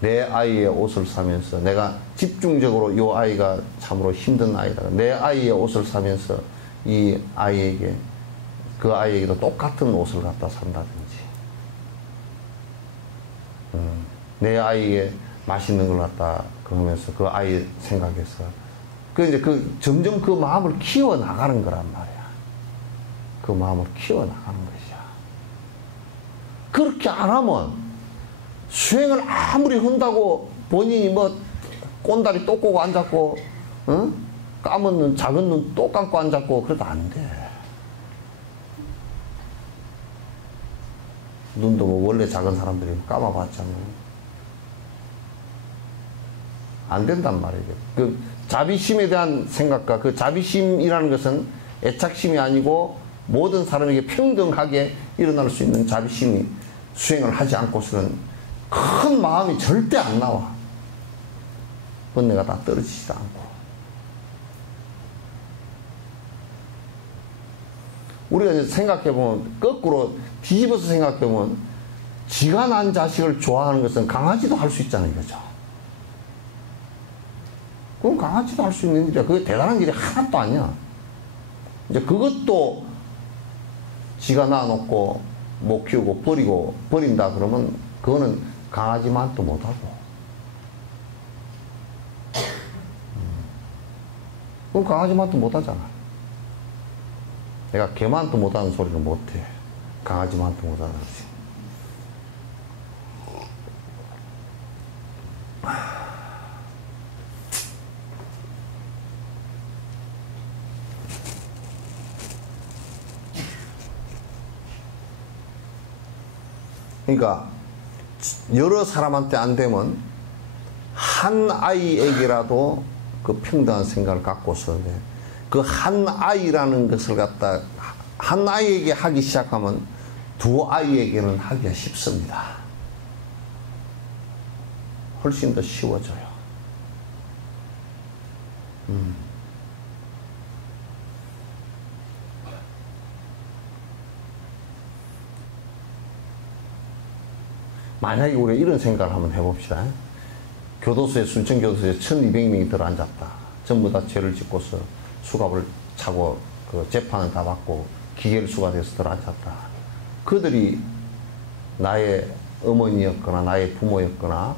내 아이의 옷을 사면서 내가 집중적으로 이 아이가 참으로 힘든 아이다. 내 아이의 옷을 사면서 이 아이에게 그 아이에게도 똑같은 옷을 갖다 산다든지 내 아이에게 맛있는 걸 갖다 그러면서 그 아이 생각해서 이제 점점 그 마음을 키워 나가는 거란 말이야. 그 마음을 키워 나가는 것이야. 그렇게 안 하면 수행을 아무리 한다고 본인이 뭐 꼰다리 또 꼬고 앉았고 까만 눈 작은 눈 또 감고 앉았고 그래도 안 돼. 눈도 뭐 원래 작은 사람들이 감아봤잖아. 안 된단 말이에요. 그 자비심에 대한 생각과 그 자비심이라는 것은 애착심이 아니고 모든 사람에게 평등하게 일어날 수 있는 자비심이 수행을 하지 않고서는 큰 마음이 절대 안 나와. 번뇌가 다 떨어지지도 않고. 우리가 이제 생각해보면, 거꾸로 뒤집어서 생각해보면, 지가 난 자식을 좋아하는 것은 강아지도 할 수 있잖아요. 그죠? 그건 강아지도 할 수 있는 일이야. 그게 대단한 일이 하나도 아니야. 이제 그것도 지가 낳아놓고 못 키우고 버린다 그러면 그거는 강아지만 또 못하고. 그건 강아지만 또 못하잖아. 내가 개만 또 못하는 소리는 못해. 강아지만 또 못하는 거지. 그러니까 여러 사람한테 안 되면 한 아이에게라도 그 평등한 생각을 갖고서 그 한 아이라는 것을 갖다 한 아이에게 하기 시작하면 두 아이에게는 하기가 쉽습니다. 훨씬 더 쉬워져요. 만약에 우리가 이런 생각을 한번 해봅시다. 교도소에, 순천교도소에 1200명이 들어앉았다. 전부 다 죄를 짓고서 수갑을 차고 그 재판을 다 받고 기결수가 돼서 들어앉았다. 그들이 나의 어머니였거나 나의 부모였거나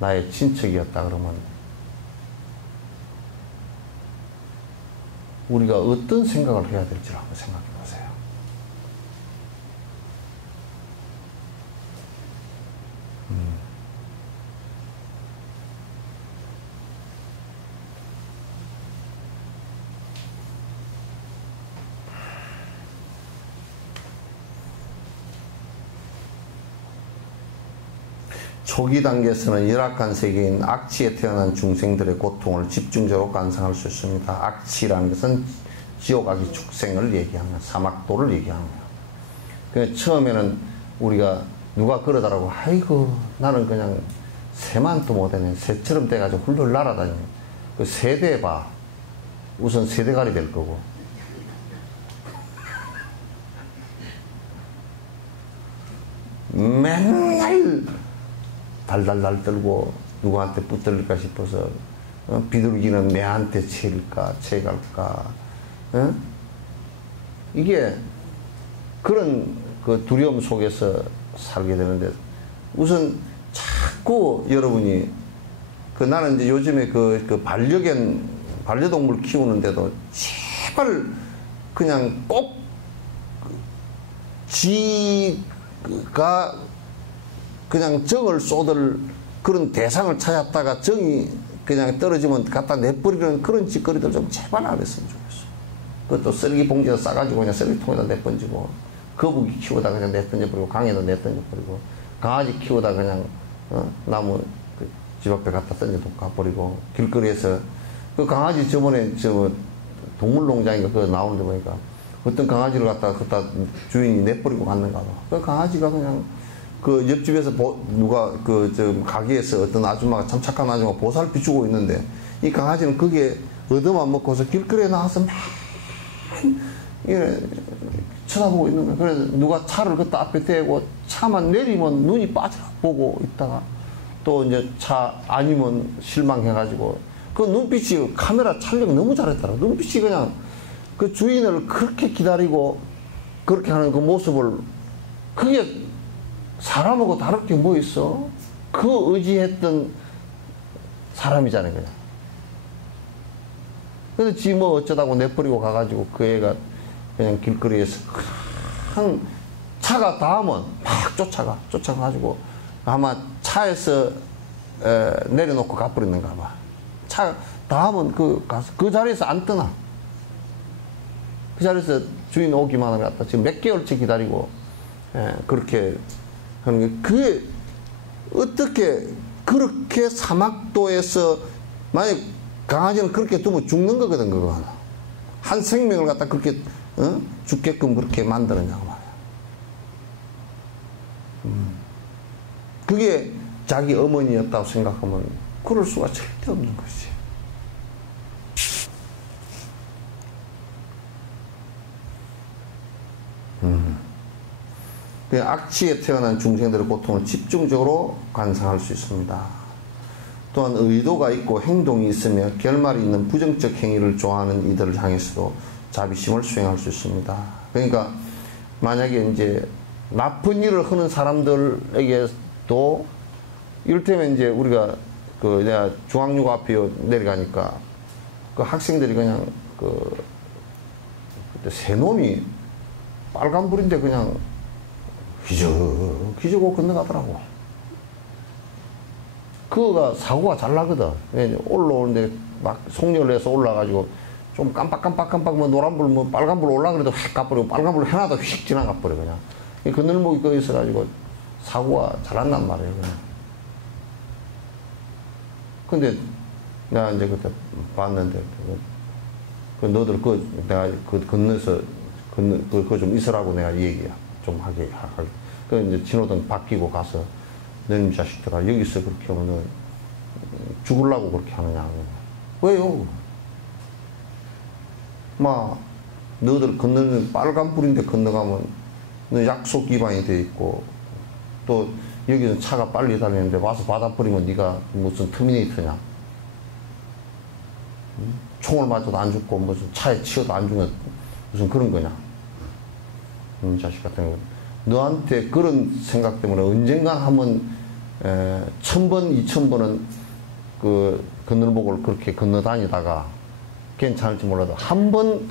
나의 친척이었다 그러면 우리가 어떤 생각을 해야 될지 한번 생각해 보세요. 초기 단계에서는 열악한 세계인 악취에 태어난 중생들의 고통을 집중적으로 관상할 수 있습니다. 악취라는 것은 지옥악의 축생을 얘기하는 거야. 사막도를 얘기하는 거야. 그러니까 처음에는 우리가 누가 그러더라고. 아이고 나는 그냥 새만도 못하네. 새처럼 돼가지고 훌훌 날아다니네. 그 새대 봐. 우선 새대갈이 될 거고. 맨날 달달달 떨고 누구한테 붙들릴까 싶어서 비둘기는 매한테 채갈까 이게 그런 그 두려움 속에서 살게 되는데 우선 자꾸 여러분이 나는 이제 요즘에 그 반려동물 키우는데도 제발 그냥 꼭 지가 그냥 정을 쏟을 그런 대상을 찾았다가 정이 그냥 떨어지면 갖다 내버리는 그런 짓거리들 좀 제발 안 했으면 좋겠어. 그것도 쓰레기 봉지에 싸가지고 그냥 쓰레기통에다 내던지고, 거북이 키우다 그냥 내던져버리고, 강에다 내던져버리고, 강아지 키우다 그냥 나무 집 앞에 갖다 던져도 가버리고, 길거리에서 그 강아지 저번에 동물농장인가 그거 나오는데 보니까 어떤 강아지를 갖다 주인이 내버리고 갔는가 봐. 그 강아지가 그냥 그 옆집에서 누가 가게에서 어떤 아줌마가 참 착한 아줌마가 보살피 주고 있는데 이 강아지는 그게 얻어만 먹고서 길거리에 나와서 막 이래 쳐다보고 있는 거야. 그래서 누가 차를 그때 앞에 대고 차만 내리면 눈이 빠져보고 있다가 또 이제 차 아니면 실망해가지고 그 눈빛이 카메라 촬영 너무 잘했더라. 눈빛이 그냥 그 주인을 그렇게 기다리고 그렇게 하는 그 모습을 그게 사람하고 다를 게 뭐 있어? 그 의지했던 사람이잖아요, 그냥. 근데 지 뭐 어쩌다고 내버리고 가가지고 그 애가 그냥 길거리에서 한 차가 닿으면 막 쫓아가가지고 아마 차에서 내려놓고 가버리는가 봐. 차 닿으면 그 자리에서 안 떠나. 그 자리에서 주인 오기만 하면 갖다 지금 몇 개월째 기다리고 그렇게 하는 게 그게 어떻게 그렇게 사막도에서 만약 강아지는 그렇게 두면 죽는 거거든 그거 하나. 한 생명을 갖다 그렇게 죽게끔 그렇게 만들었냐고 말이야. 그게 자기 어머니였다고 생각하면 그럴 수가 절대 없는 것이. 그 악취에 태어난 중생들의 고통을 집중적으로 관상할 수 있습니다. 또한 의도가 있고 행동이 있으며 결말이 있는 부정적 행위를 좋아하는 이들을 향해서도 자비심을 수행할 수 있습니다. 그러니까 만약에 이제 나쁜 일을 하는 사람들에게도 이를테면 이제 우리가 내가 중앙여고 앞에 내려가니까 그 학생들이 그냥 새 놈이 빨간불인데 그냥 기저고 건너가더라고. 그거가 사고가 잘 나거든. 올라오는데 막 속력을 해서 올라가지고 좀 깜빡 뭐 노란불 뭐 빨간불 올라 그래도 휙 가버리고 빨간불 하나도 휙 지나가버려 그냥. 이 건널목이 거기 있어가지고 사고가 잘 안 난 말이에요 그냥. 근데 내가 이제 그때 봤는데 너들 내가 건너서 그거 좀 있으라고 내가 얘기야. 좀 하게. 그 이제 신호등 바뀌고 가서 너님 자식들아 여기서 그렇게 하면은 죽으려고 그렇게 하느냐. 왜요? 너들 건너는 빨간불인데 건너가면 너 약속 위반이 돼 있고 또 여기는 차가 빨리 다니는데 와서 받아버리면 네가 무슨 터미네이터냐. 총을 맞아도 안 죽고 무슨 차에 치여도 안 죽는 무슨 그런 거냐. 자식 같은 거. 너한테 그런 생각 때문에 언젠가 한번 1000번, 2000번은 그 건널목을 그렇게 건너 다니다가 괜찮을지 몰라도 한 번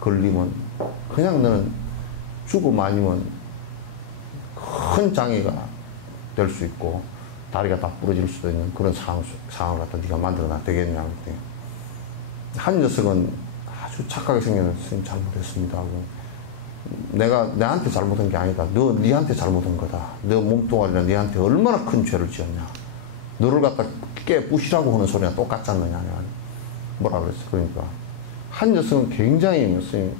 걸리면 그냥 너는 죽음 아니면 큰 장애가 될 수 있고 다리가 다 부러질 수도 있는 그런 상황을 갖다 네가 만들어놔 되겠냐. 한 녀석은 아주 착하게 생겼는데 선생님 잘못했습니다 하고 내가 내한테 잘못한 게 아니다. 니한테 잘못한 거다. 너 몸뚱아리나 니한테 얼마나 큰 죄를 지었냐. 너를 갖다 깨부시라고 하는 소리가 똑같지 않느냐. 뭐라 그랬어. 그러니까 한 녀석은 굉장히 선생님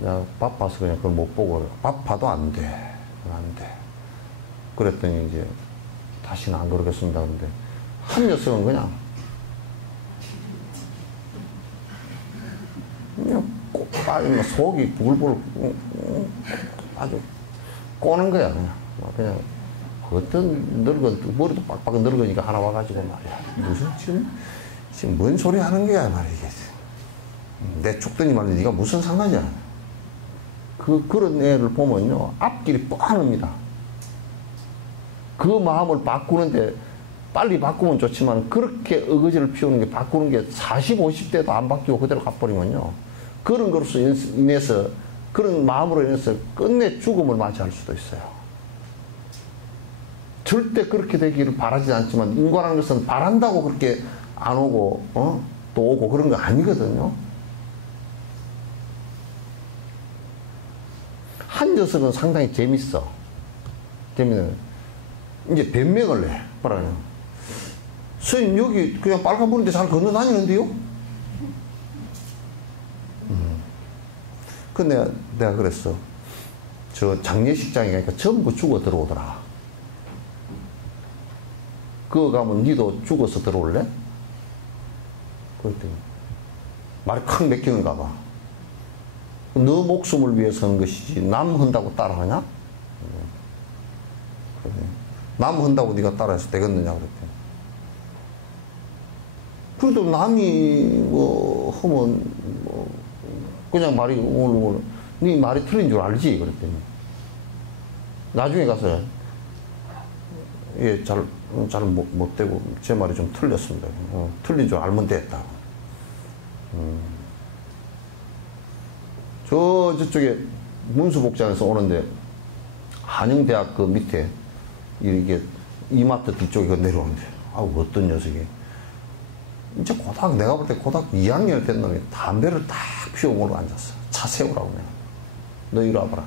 내가 바빠서 그냥 그걸 못 보고 바빠도 안 돼. 안 돼. 그랬더니 이제 다시는 안 그러겠습니다. 근데 한 녀석은 그냥 빠지면 속이 부글부글 아주 꼬는 거야. 그냥 어떤 머리도 빡빡 늙으니까 하나 와가지고 말이야. 지금 뭔 소리 하는 거야, 말이야. 내 죽더니 말이야. 네가 무슨 상관이야. 그런 애를 보면요. 앞길이 뻔합니다. 그 마음을 바꾸는데 빨리 바꾸면 좋지만 그렇게 어거지를 피우는 게 바꾸는 게 40, 50대도 안 바뀌고 그대로 가버리면요. 그런 것으로 인해서 그런 마음으로 인해서 끝내 죽음을 맞이할 수도 있어요. 절대 그렇게 되기를 바라지 않지만 인과라는 것은 바란다고 그렇게 안 오고 또 오고 그런 거 아니거든요. 한 녀석은 상당히 재밌어. 재미는 이제 변명을 해. 뭐라냐. 선생님 여기 그냥 빨간불인데 잘 건너다니는데요? 근데 내가 그랬어. 저 장례식장에 가니까 전부 죽어 들어오더라. 그거 가면 니도 죽어서 들어올래? 그랬더니 말이 콱 맥히는가 봐. 너 목숨을 위해서 하는 것이지 남 한다고 따라하냐? 그래. 남 한다고 네가 따라해서 되겠느냐 그랬더니. 그래도 남이 뭐 하면 뭐 그냥 말이 오늘 네 말이 틀린 줄 알지 그랬더니. 나중에 가서 예, 잘 못 되고 제 말이 좀 틀렸습니다. 틀린 줄 알면 됐다. 저쪽에 문수복장에서 오는데 한영대학 그 밑에 이렇게 이마트 뒤쪽에 내려오는데 어떤 녀석이 이제 내가 볼 때 고등학교 2학년 된 놈이 담배를 딱 피우고 앉았어. 차 세우라고 내가. 너 이리 와봐라.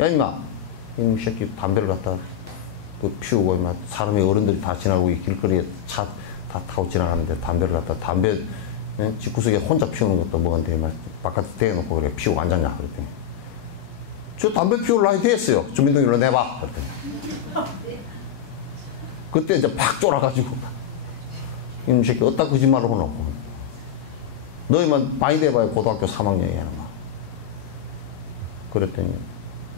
야 임마 이놈 새끼 담배를 갖다 피우고 임마 사람이 어른들이 다 지나고 이 길거리에 차 다 타고 지나가는데 담배를 갖다 담배 집구석에 혼자 피우는 것도 뭐한데 바깥에 대놓고 그래 피우고 앉았냐 그랬더니 저 담배 피울 나이 됐어요. 주민등록으로 내봐 그랬더니 그때 이제 팍 쫄아가지고 이놈 새끼 어디다 거짓말을 해놓고 너희만 많이 돼봐야 고등학교 3학년이야 그랬더니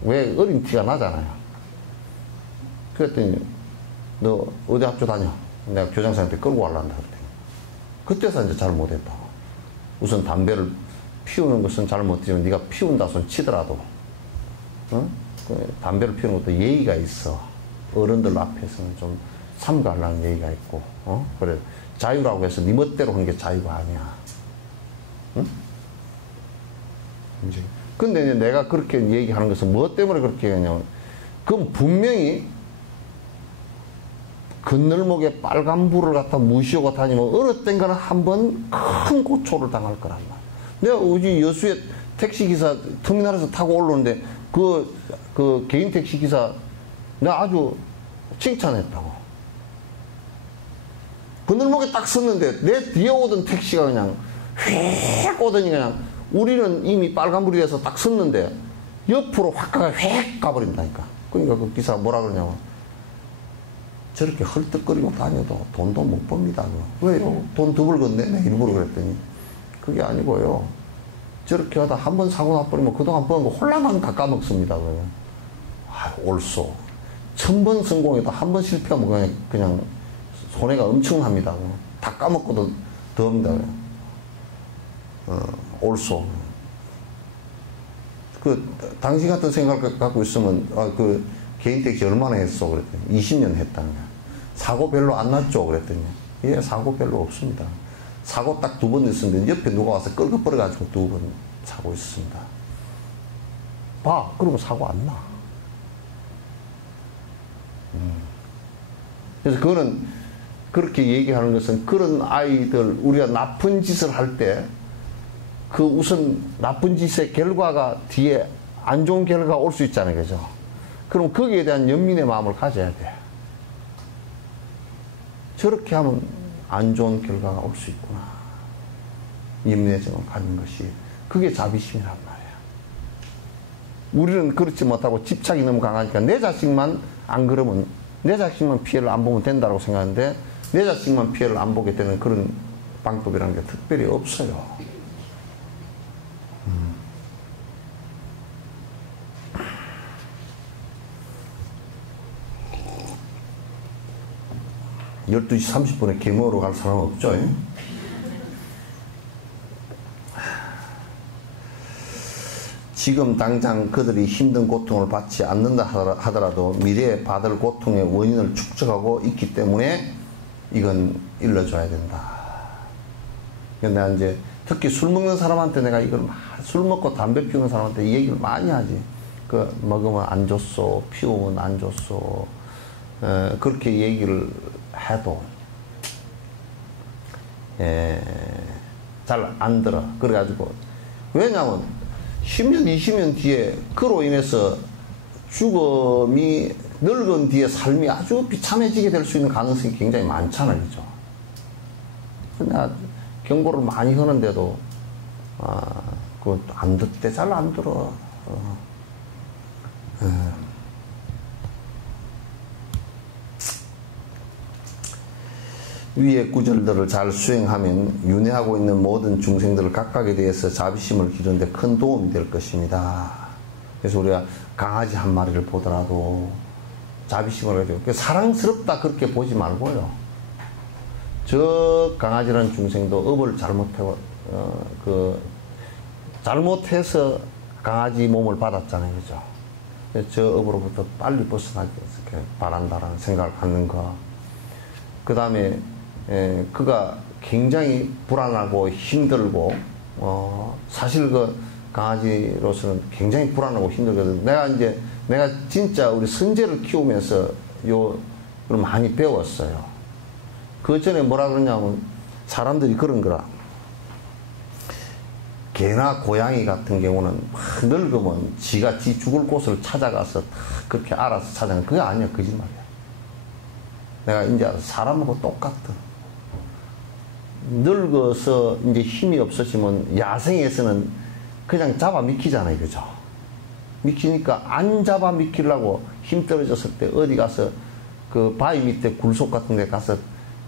왜 어린 티가 나잖아요. 그랬더니 너 어디 학교 다녀? 내가 교장선생한테 끌고 가려한다 그랬더니 그때서 이제 잘 못했다. 우선 담배를 피우는 것은 잘못되지만 네가 피운다 손 치더라도 담배를 피우는 것도 예의가 있어. 어른들 앞에서는 좀 삼가하려는 예의가 있고 그래 자유라고 해서 네 멋대로 하는 게 자유가 아니야. 응? 근데 내가 그렇게 얘기하는 것은 뭐 때문에 그렇게 하냐면 그건 분명히 건널목에 빨간불을 갖다 무시하고 다니면 어느 땐가는 한번 큰 고초를 당할 거란 말이야. 내가 우리 여수에 택시기사 터미널에서 타고 올라오는데 그 개인 택시기사 내가 아주 칭찬했다고. 건널목에 딱 섰는데 내 뒤에 오던 택시가 그냥 휙 오더니 그냥 우리는 이미 빨간불이 돼서 딱 섰는데 옆으로 확 가가 휙 가버린다니까. 그러니까 그 기사가 뭐라 그러냐면 저렇게 헐떡거리고 다녀도 돈도 못 법니다. 왜요? 돈 더 벌겠네? 일부러 그랬더니 그게 아니고요. 저렇게 하다 한 번 사고 나버리면 그동안 버는 거 홀라만 다 까먹습니다. 옳소. 1000번 성공해도 한 번 실패하면 그냥 손해가 엄청납니다. 다 까먹고도 더 합니다. 옳소. 당신 같은 생각을 갖고 있으면 그 개인 택시 얼마나 했어? 그랬더니 20년 했다는 거야. 사고 별로 안 났죠? 그랬더니 예, 사고 별로 없습니다. 사고 딱 2번 있었는데 옆에 누가 와서 끌고 버려가지고 2번 사고 있었습니다. 봐, 그러면 사고 안 나. 그래서 그거는 그렇게 얘기하는 것은 그런 아이들 우리가 나쁜 짓을 할 때 그 우선 나쁜 짓의 결과가 뒤에 안 좋은 결과가 올 수 있잖아요. 그죠? 그럼 거기에 대한 연민의 마음을 가져야 돼. 저렇게 하면 안 좋은 결과가 올 수 있구나. 연민의 정을 갖는 것이 그게 자비심이란 말이야. 우리는 그렇지 못하고 집착이 너무 강하니까 내 자식만 안 그러면 내 자식만 피해를 안 보면 된다고 생각하는데 내 자식만 피해를 안 보게 되는 그런 방법이라는 게 특별히 없어요. 12시 30분에 개모로 갈 사람 없죠? 지금 당장 그들이 힘든 고통을 받지 않는다 하더라도 미래에 받을 고통의 원인을 축적하고 있기 때문에 이건 일러줘야 된다. 내가 이제 특히 술 먹는 사람한테 내가 이걸 술 먹고 담배 피우는 사람한테 이 얘기를 많이 하지. 그 먹으면 안 좋소, 피우면 안 좋소. 그렇게 얘기를 해도 잘 안 들어. 그래가지고 왜냐하면 10년, 20년 뒤에 그로 인해서 죽음이 늙은 뒤에 삶이 아주 비참해지게 될 수 있는 가능성이 굉장히 많잖아요. 그죠? 내가 경고를 많이 하는데도 그거 안 듣대. 잘 안 들어. 위의 구절들을 잘 수행하면 윤회하고 있는 모든 중생들을 각각에 대해서 자비심을 기르는데 큰 도움이 될 것입니다. 그래서 우리가 강아지 한 마리를 보더라도 자비심을 가지고 사랑스럽다 그렇게 보지 말고요. 저 강아지라는 중생도 업을 잘못해서 강아지 몸을 받았잖아요. 그죠? 저 업으로부터 빨리 벗어나기 바란다라는 생각을 갖는 거. 그 다음에 그가 굉장히 불안하고 힘들고 사실 그 강아지로서는 굉장히 불안하고 힘들거든. 내가 진짜 우리 선재를 키우면서 요걸 많이 배웠어요. 그 전에 뭐라 그러냐면 사람들이 그런 거라. 개나 고양이 같은 경우는 막 늙으면 지가 지 죽을 곳을 찾아가서 그렇게 알아서 찾아가는 그게 아니야. 거짓말이야. 내가 이제 사람하고 똑같아. 늙어서 이제 힘이 없어지면 야생에서는 그냥 잡아 미키잖아요. 그죠? 미키니까 안 잡아 미키려고 힘 떨어졌을 때 어디 가서 그 바위 밑에 굴속 같은 데 가서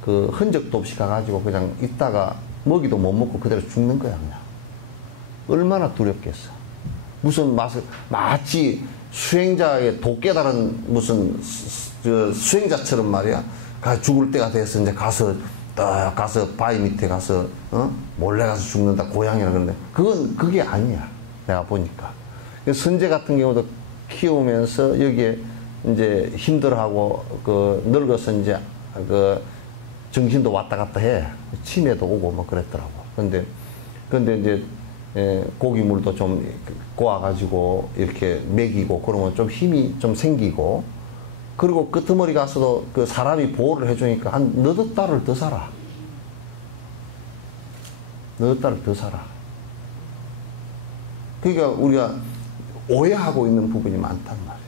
그 흔적도 없이 가가지고 그냥 있다가 먹이도 못 먹고 그대로 죽는 거야. 그냥. 얼마나 두렵겠어. 무슨 마치 수행자의 도 깨달은 무슨 수행자처럼 말이야. 죽을 때가 돼서 이제 가서 바위 밑에 가서 몰래 가서 죽는다 고양이라 그러는데 그게 아니야. 내가 보니까 선제 같은 경우도 키우면서 여기에 이제 힘들어하고 늙어서 이제 정신도 왔다 갔다 해. 치매도 오고 뭐 그랬더라고. 근데 이제 고기물도 좀 꼬아가지고 이렇게 먹이고 그러면 좀 힘이 좀 생기고 그리고 끄트머리 가서도 그 사람이 보호를 해주니까 한 너댓 달을 더 살아. 너댓 달을 더 살아. 그러니까 우리가 오해하고 있는 부분이 많단 말이에요.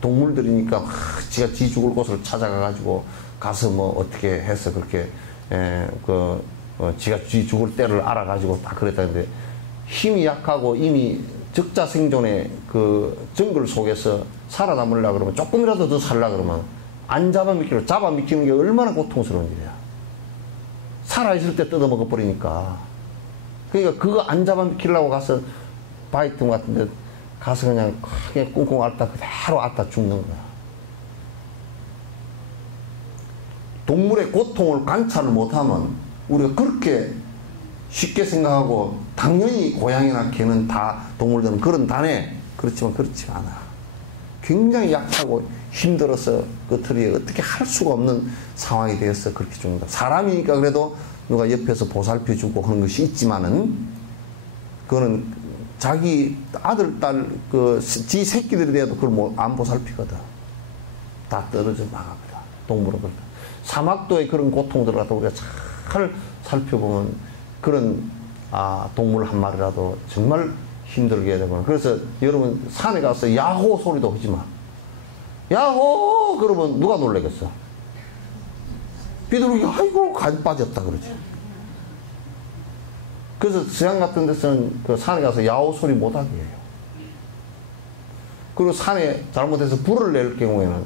동물들이니까 지가 지 죽을 곳을 찾아가가지고 가서 뭐 어떻게 해서 그렇게 지가 지 죽을 때를 알아가지고 딱 그랬다는데 힘이 약하고 이미 적자생존의 그 정글 속에서 살아남으려고 그러면 조금이라도 더 살려고 그러면 안 잡아미키는 게 얼마나 고통스러운 일이야. 살아있을 때 뜯어먹어 버리니까. 그러니까 그거 안 잡아미키려고 가서 바이틈 같은 데 가서 그냥 크게 꽁꽁 앓다 그대로 앓다 죽는 거야. 동물의 고통을 관찰을 못하면 우리가 그렇게 쉽게 생각하고 당연히 고양이나 개는 다 동물들은 그런다네. 그렇지만 그렇지가 않아. 굉장히 약하고 힘들어서 끝들이 어떻게 할 수가 없는 상황이 되어서 그렇게 죽는다. 사람이니까 그래도 누가 옆에서 보살펴주고 하는 것이 있지만은 그거는 자기 아들, 딸, 지 새끼들에 대해도 그걸 안 보살피거든. 다 떨어져 나가거든. 동물은 그렇다. 사막도의 그런 고통들을 갖다 우리가 잘 살펴보면 그런 동물 한 마리라도 정말 힘들게 되거나. 그래서 여러분 산에 가서 야호 소리도 하지 마. 야호 그러면 누가 놀라겠어? 비둘기 아이고 간 빠졌다 그러지. 그래서 서양 같은 데서는 그 산에 가서 야호 소리 못하게 해요. 그리고 산에 잘못해서 불을 낼 경우에는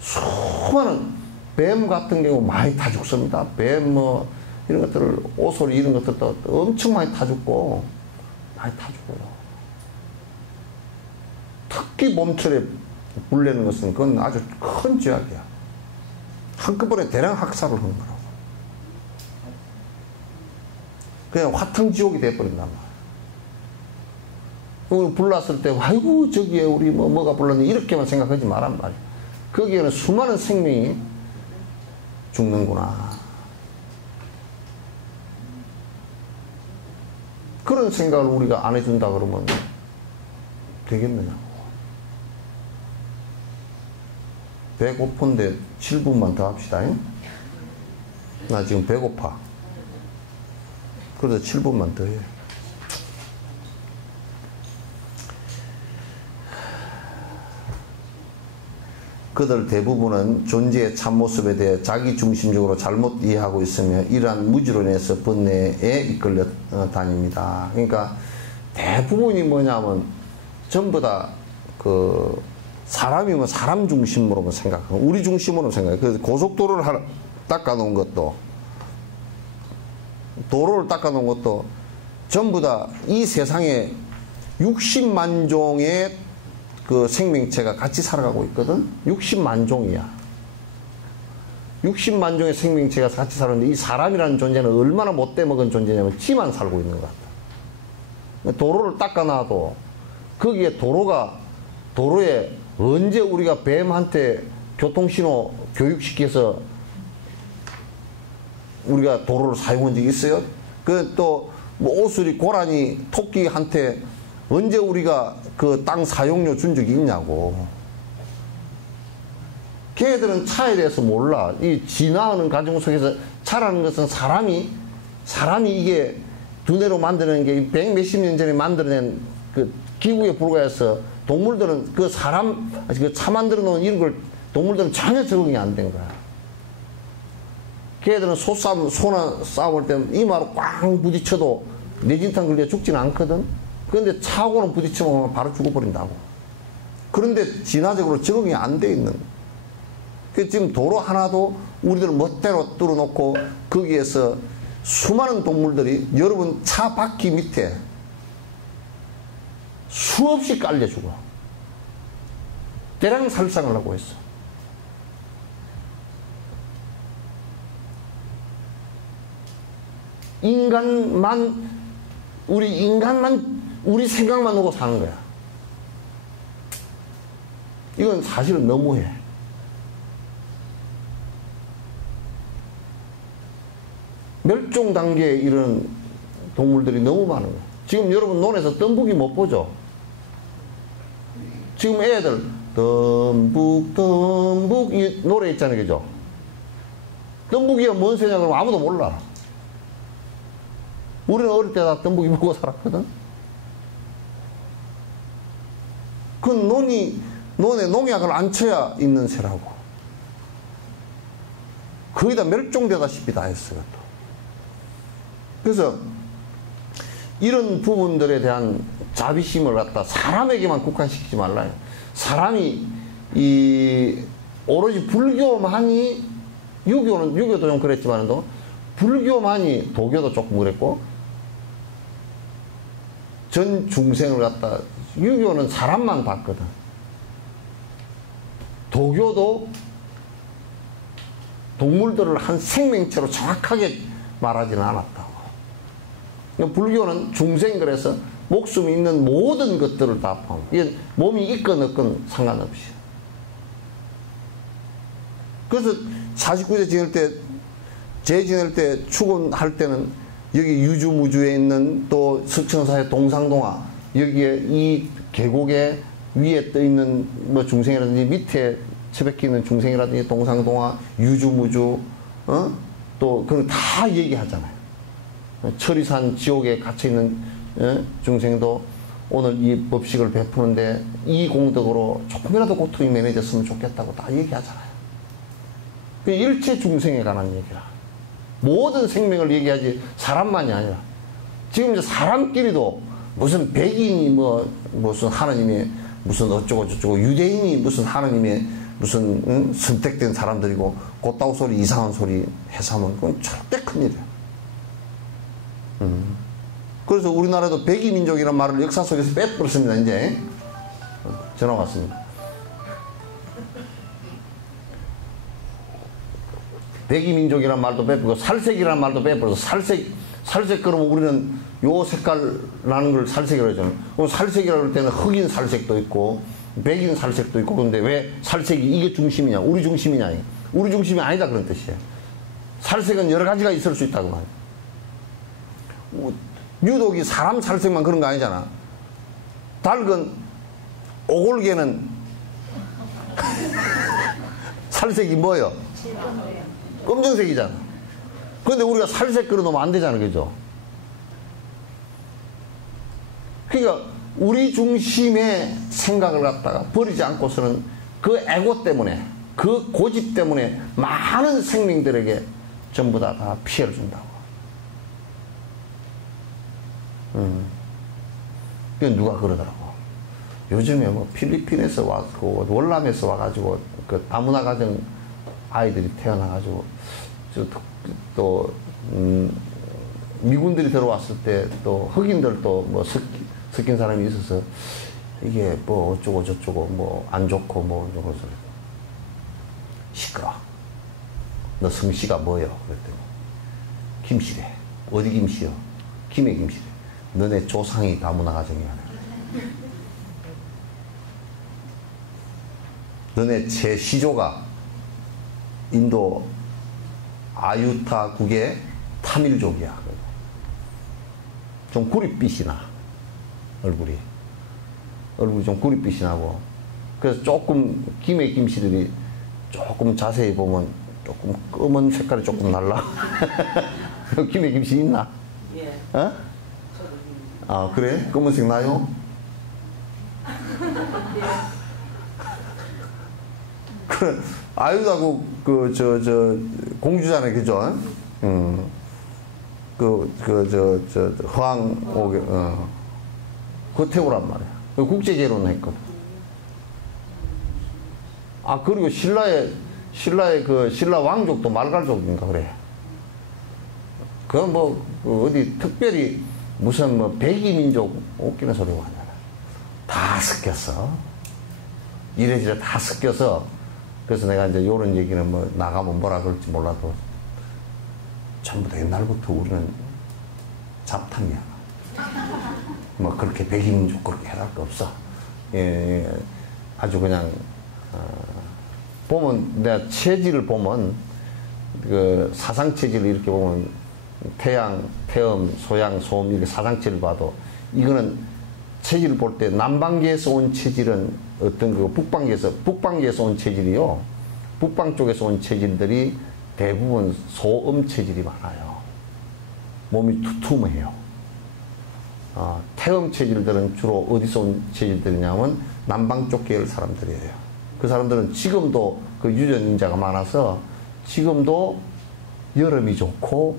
수많은 뱀 같은 경우 많이 타 죽습니다. 뱀 뭐 이런 것들을 오소리 이런 것들도 엄청 많이 타 죽고 많이 타 죽어요. 특히 봄철에 불 내는 것은 그건 아주 큰 죄악이야. 한꺼번에 대량 학살을 하는 거라고. 그냥 화탕지옥이 돼버린단 말이야. 불났을 때 아이고 저기에 우리 뭐가 불렀니 이렇게만 생각하지 말란 말이야. 거기에는 수많은 생명이 죽는구나. 그런 생각을 우리가 안 해준다 그러면 되겠느냐고. 배고픈데 7분만 더 합시다. 나 지금 배고파. 그래도 7분만 더 해. 그들 대부분은 존재의 참모습에 대해 자기중심적으로 잘못 이해하고 있으며 이러한 무지로 인해서 번뇌에 이끌려 다닙니다. 그러니까 대부분이 뭐냐면 전부 다 그 사람이면 사람 중심으로만 생각하고 우리 중심으로 생각해요. 그래서 고속도로를 닦아놓은 것도 도로를 닦아놓은 것도 전부 다 이 세상에 60만 종의 그 생명체가 같이 살아가고 있거든. 60만 종이야. 60만 종의 생명체가 같이 살았는데 이 사람이라는 존재는 얼마나 못돼 먹은 존재냐면 지만 살고 있는 것 같다. 도로를 닦아놔도 거기에 도로에 언제 우리가 뱀한테 교통신호 교육시켜서 우리가 도로를 사용한 적이 있어요? 그 또 뭐 오수리 고라니 토끼한테 언제 우리가 그 땅 사용료 준 적이 있냐고. 걔들은 차에 대해서 몰라. 이 진화하는 과정 속에서 차라는 것은 사람이 이게 두뇌로 만드는 게 백 몇십 년 전에 만들어낸 그 기구에 불과해서 동물들은 그 차 만들어 놓은 이런 걸 동물들은 전혀 적응이 안 된 거야. 걔들은 소나 싸울 때 이마로 꽝 부딪혀도 뇌진탕 걸려 죽지는 않거든. 그런데 차하고는 부딪히면 바로 죽어버린다고. 그런데 진화적으로 적응이 안 돼 있는. 지금 도로 하나도 우리들 멋대로 뚫어놓고 거기에서 수많은 동물들이 여러분 차 바퀴 밑에 수없이 깔려 죽어. 대량 살상을 하고 있어. 인간만 우리 생각만 하고 사는 거야. 이건 사실은 너무해. 멸종 단계에 이런 동물들이 너무 많은 거야. 지금 여러분 논에서 덤북이 못 보죠? 지금 애들 덤북 이 노래 있잖아요, 그죠? 덤북이가 뭔 소리냐 그러면 아무도 몰라. 우리는 어릴 때 다 덤북이 보고 살았거든. 그 논에 농약을 안 쳐야 있는 새라고. 거의 다 멸종되다시피 다 했어, 그것도. 그래서 이런 부분들에 대한 자비심을 갖다 사람에게만 국한시키지 말라요. 사람이 오로지 불교만이 유교도 좀 그랬지만도 불교만이 도교도 조금 그랬고 전 중생을 갖다 유교는 사람만 봤거든. 도교도 동물들을 한 생명체로 정확하게 말하지는 않았다고. 불교는 중생 그래서 목숨이 있는 모든 것들을 다 포함. 이게 몸이 있건 없건 상관없이. 그래서 49세 지낼 때 축원할 때는 여기 유주무주에 있는 또 석천사의 동상동화 여기에 이 계곡에 위에 떠 있는 뭐 중생이라든지 밑에 처박혀 있는 중생이라든지 동상동화 유주무주 또 그런 다 얘기하잖아요. 철이산 지옥에 갇혀있는 중생도 오늘 이 법식을 베푸는데 이 공덕으로 조금이라도 고통이 면해졌으면 좋겠다고 다 얘기하잖아요. 그 일체 중생에 관한 얘기라. 모든 생명을 얘기하지 사람만이 아니라. 지금 이제 사람끼리도 무슨 백인이 무슨 하나님의 무슨 어쩌고 저쩌고 유대인이 무슨 하나님의 무슨 선택된 사람들이고 곧다우 소리 이상한 소리 해서 하면 그건 절대 큰일이야. 그래서 우리나라도 백이민족이라는 말을 역사 속에서 빼버렸습니다. 이제 전화 왔습니다. 백이민족이란 말도 빼버리고 살색이란 말도 빼버려서 살색 그러면 우리는 요 색깔 나는 걸 살색이라고 하잖아요. 그럼 살색이라고 할 때는 흑인 살색도 있고 백인 살색도 있고 그런데 왜 살색이 이게 중심이냐 우리 중심이냐 우리 중심이 아니다 그런 뜻이에요. 살색은 여러 가지가 있을 수 있다고 말이에요. 유독이 사람 살색만 그런 거 아니잖아. 닭은 오골개는 살색이 뭐예요? 검정색이잖아. 그런데 우리가 살색 그려놓으면 안 되잖아. 그죠? 그러니까 우리 중심의 생각을 갖다가 버리지 않고서는 그 에고 때문에 그 고집 때문에 많은 생명들에게 전부 다 피해를 준다고. 그 누가 그러더라고. 요즘에 뭐 필리핀에서 와서 월남에서 와가지고 그 다문화 가정 아이들이 태어나가지고 또 미군들이 들어왔을 때 또 흑인들도 뭐 섞인 사람이 있어서 이게 뭐 어쩌고 저쩌고 뭐 안 좋고 뭐 이런 것을 시끄러. 너 성씨가 뭐요? 그랬더니 김씨래. 어디 김씨요? 김해 김씨래. 너네 조상이 다문화 가정이야. 너네 제 시조가 인도 아유타국의 타밀족이야. 좀 구릿빛이 나. 얼굴이 좀 구릿빛이 나고. 그래서 조금 김해 김씨들이 조금 자세히 보면 조금 검은 색깔이 조금 날라. 김해 김씨 있나? 예. 어? 아 그래? 검은색 나요? 그 아유다국 공주잖아요, 그죠? 허황 오게 그거 태우란 말이야. 국제 결혼했거든. 아 그리고 신라의 그 신라 왕족도 말갈족인가 그래. 그건 뭐 어디 특별히 무슨 뭐 백이민족 웃기는 소리가 아니라 다 섞였어. 이래저래 다 섞여서. 그래서 내가 이제 요런 얘기는 뭐 나가면 뭐라 그럴지 몰라도 전부 다 옛날부터 우리는 잡탕이야. 뭐 그렇게 백이민족 그렇게 해랄 거 없어. 예, 아주 그냥 보면 내가 체질을 보면 그 사상 체질을 이렇게 보면 태양, 태음, 소양, 소음 이렇게 사상체를 봐도 이거는 체질을 볼 때 남방계에서 온 체질은 어떤 그 북방계에서 온 체질이요. 북방 쪽에서 온 체질들이 대부분 소음 체질이 많아요. 몸이 두툼해요. 태음 체질들은 주로 어디서 온 체질들이냐면 남방 쪽 계열 사람들이에요. 그 사람들은 지금도 그 유전인자가 많아서 지금도 여름이 좋고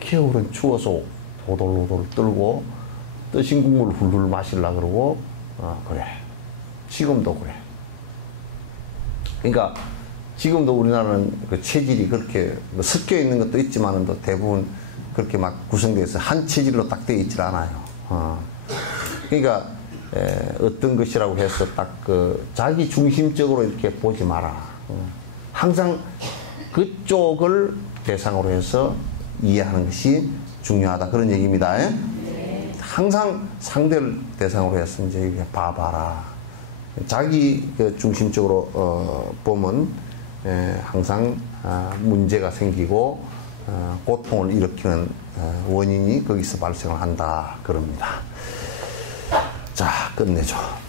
겨울은 추워서 오돌오돌 떨고 뜨신 국물 훌훌 마시려고 그러고 그래. 지금도 그래. 그러니까 지금도 우리나라는 그 체질이 그렇게 뭐 섞여 있는 것도 있지만은 또 대부분 그렇게 막 구성되어 있어요. 한 체질로 딱 되어 있질 않아요. 그러니까 어떤 것이라고 해서 딱 그 자기 중심적으로 이렇게 보지 마라. 항상 그쪽을 대상으로 해서 이해하는 것이 중요하다. 그런 얘기입니다. 항상 상대를 대상으로 해서 이제 이렇게 봐봐라. 자기 그 중심적으로 보면 항상 문제가 생기고 고통을 일으키는 원인이 거기서 발생을 한다. 그럽니다. 자, 끝내죠.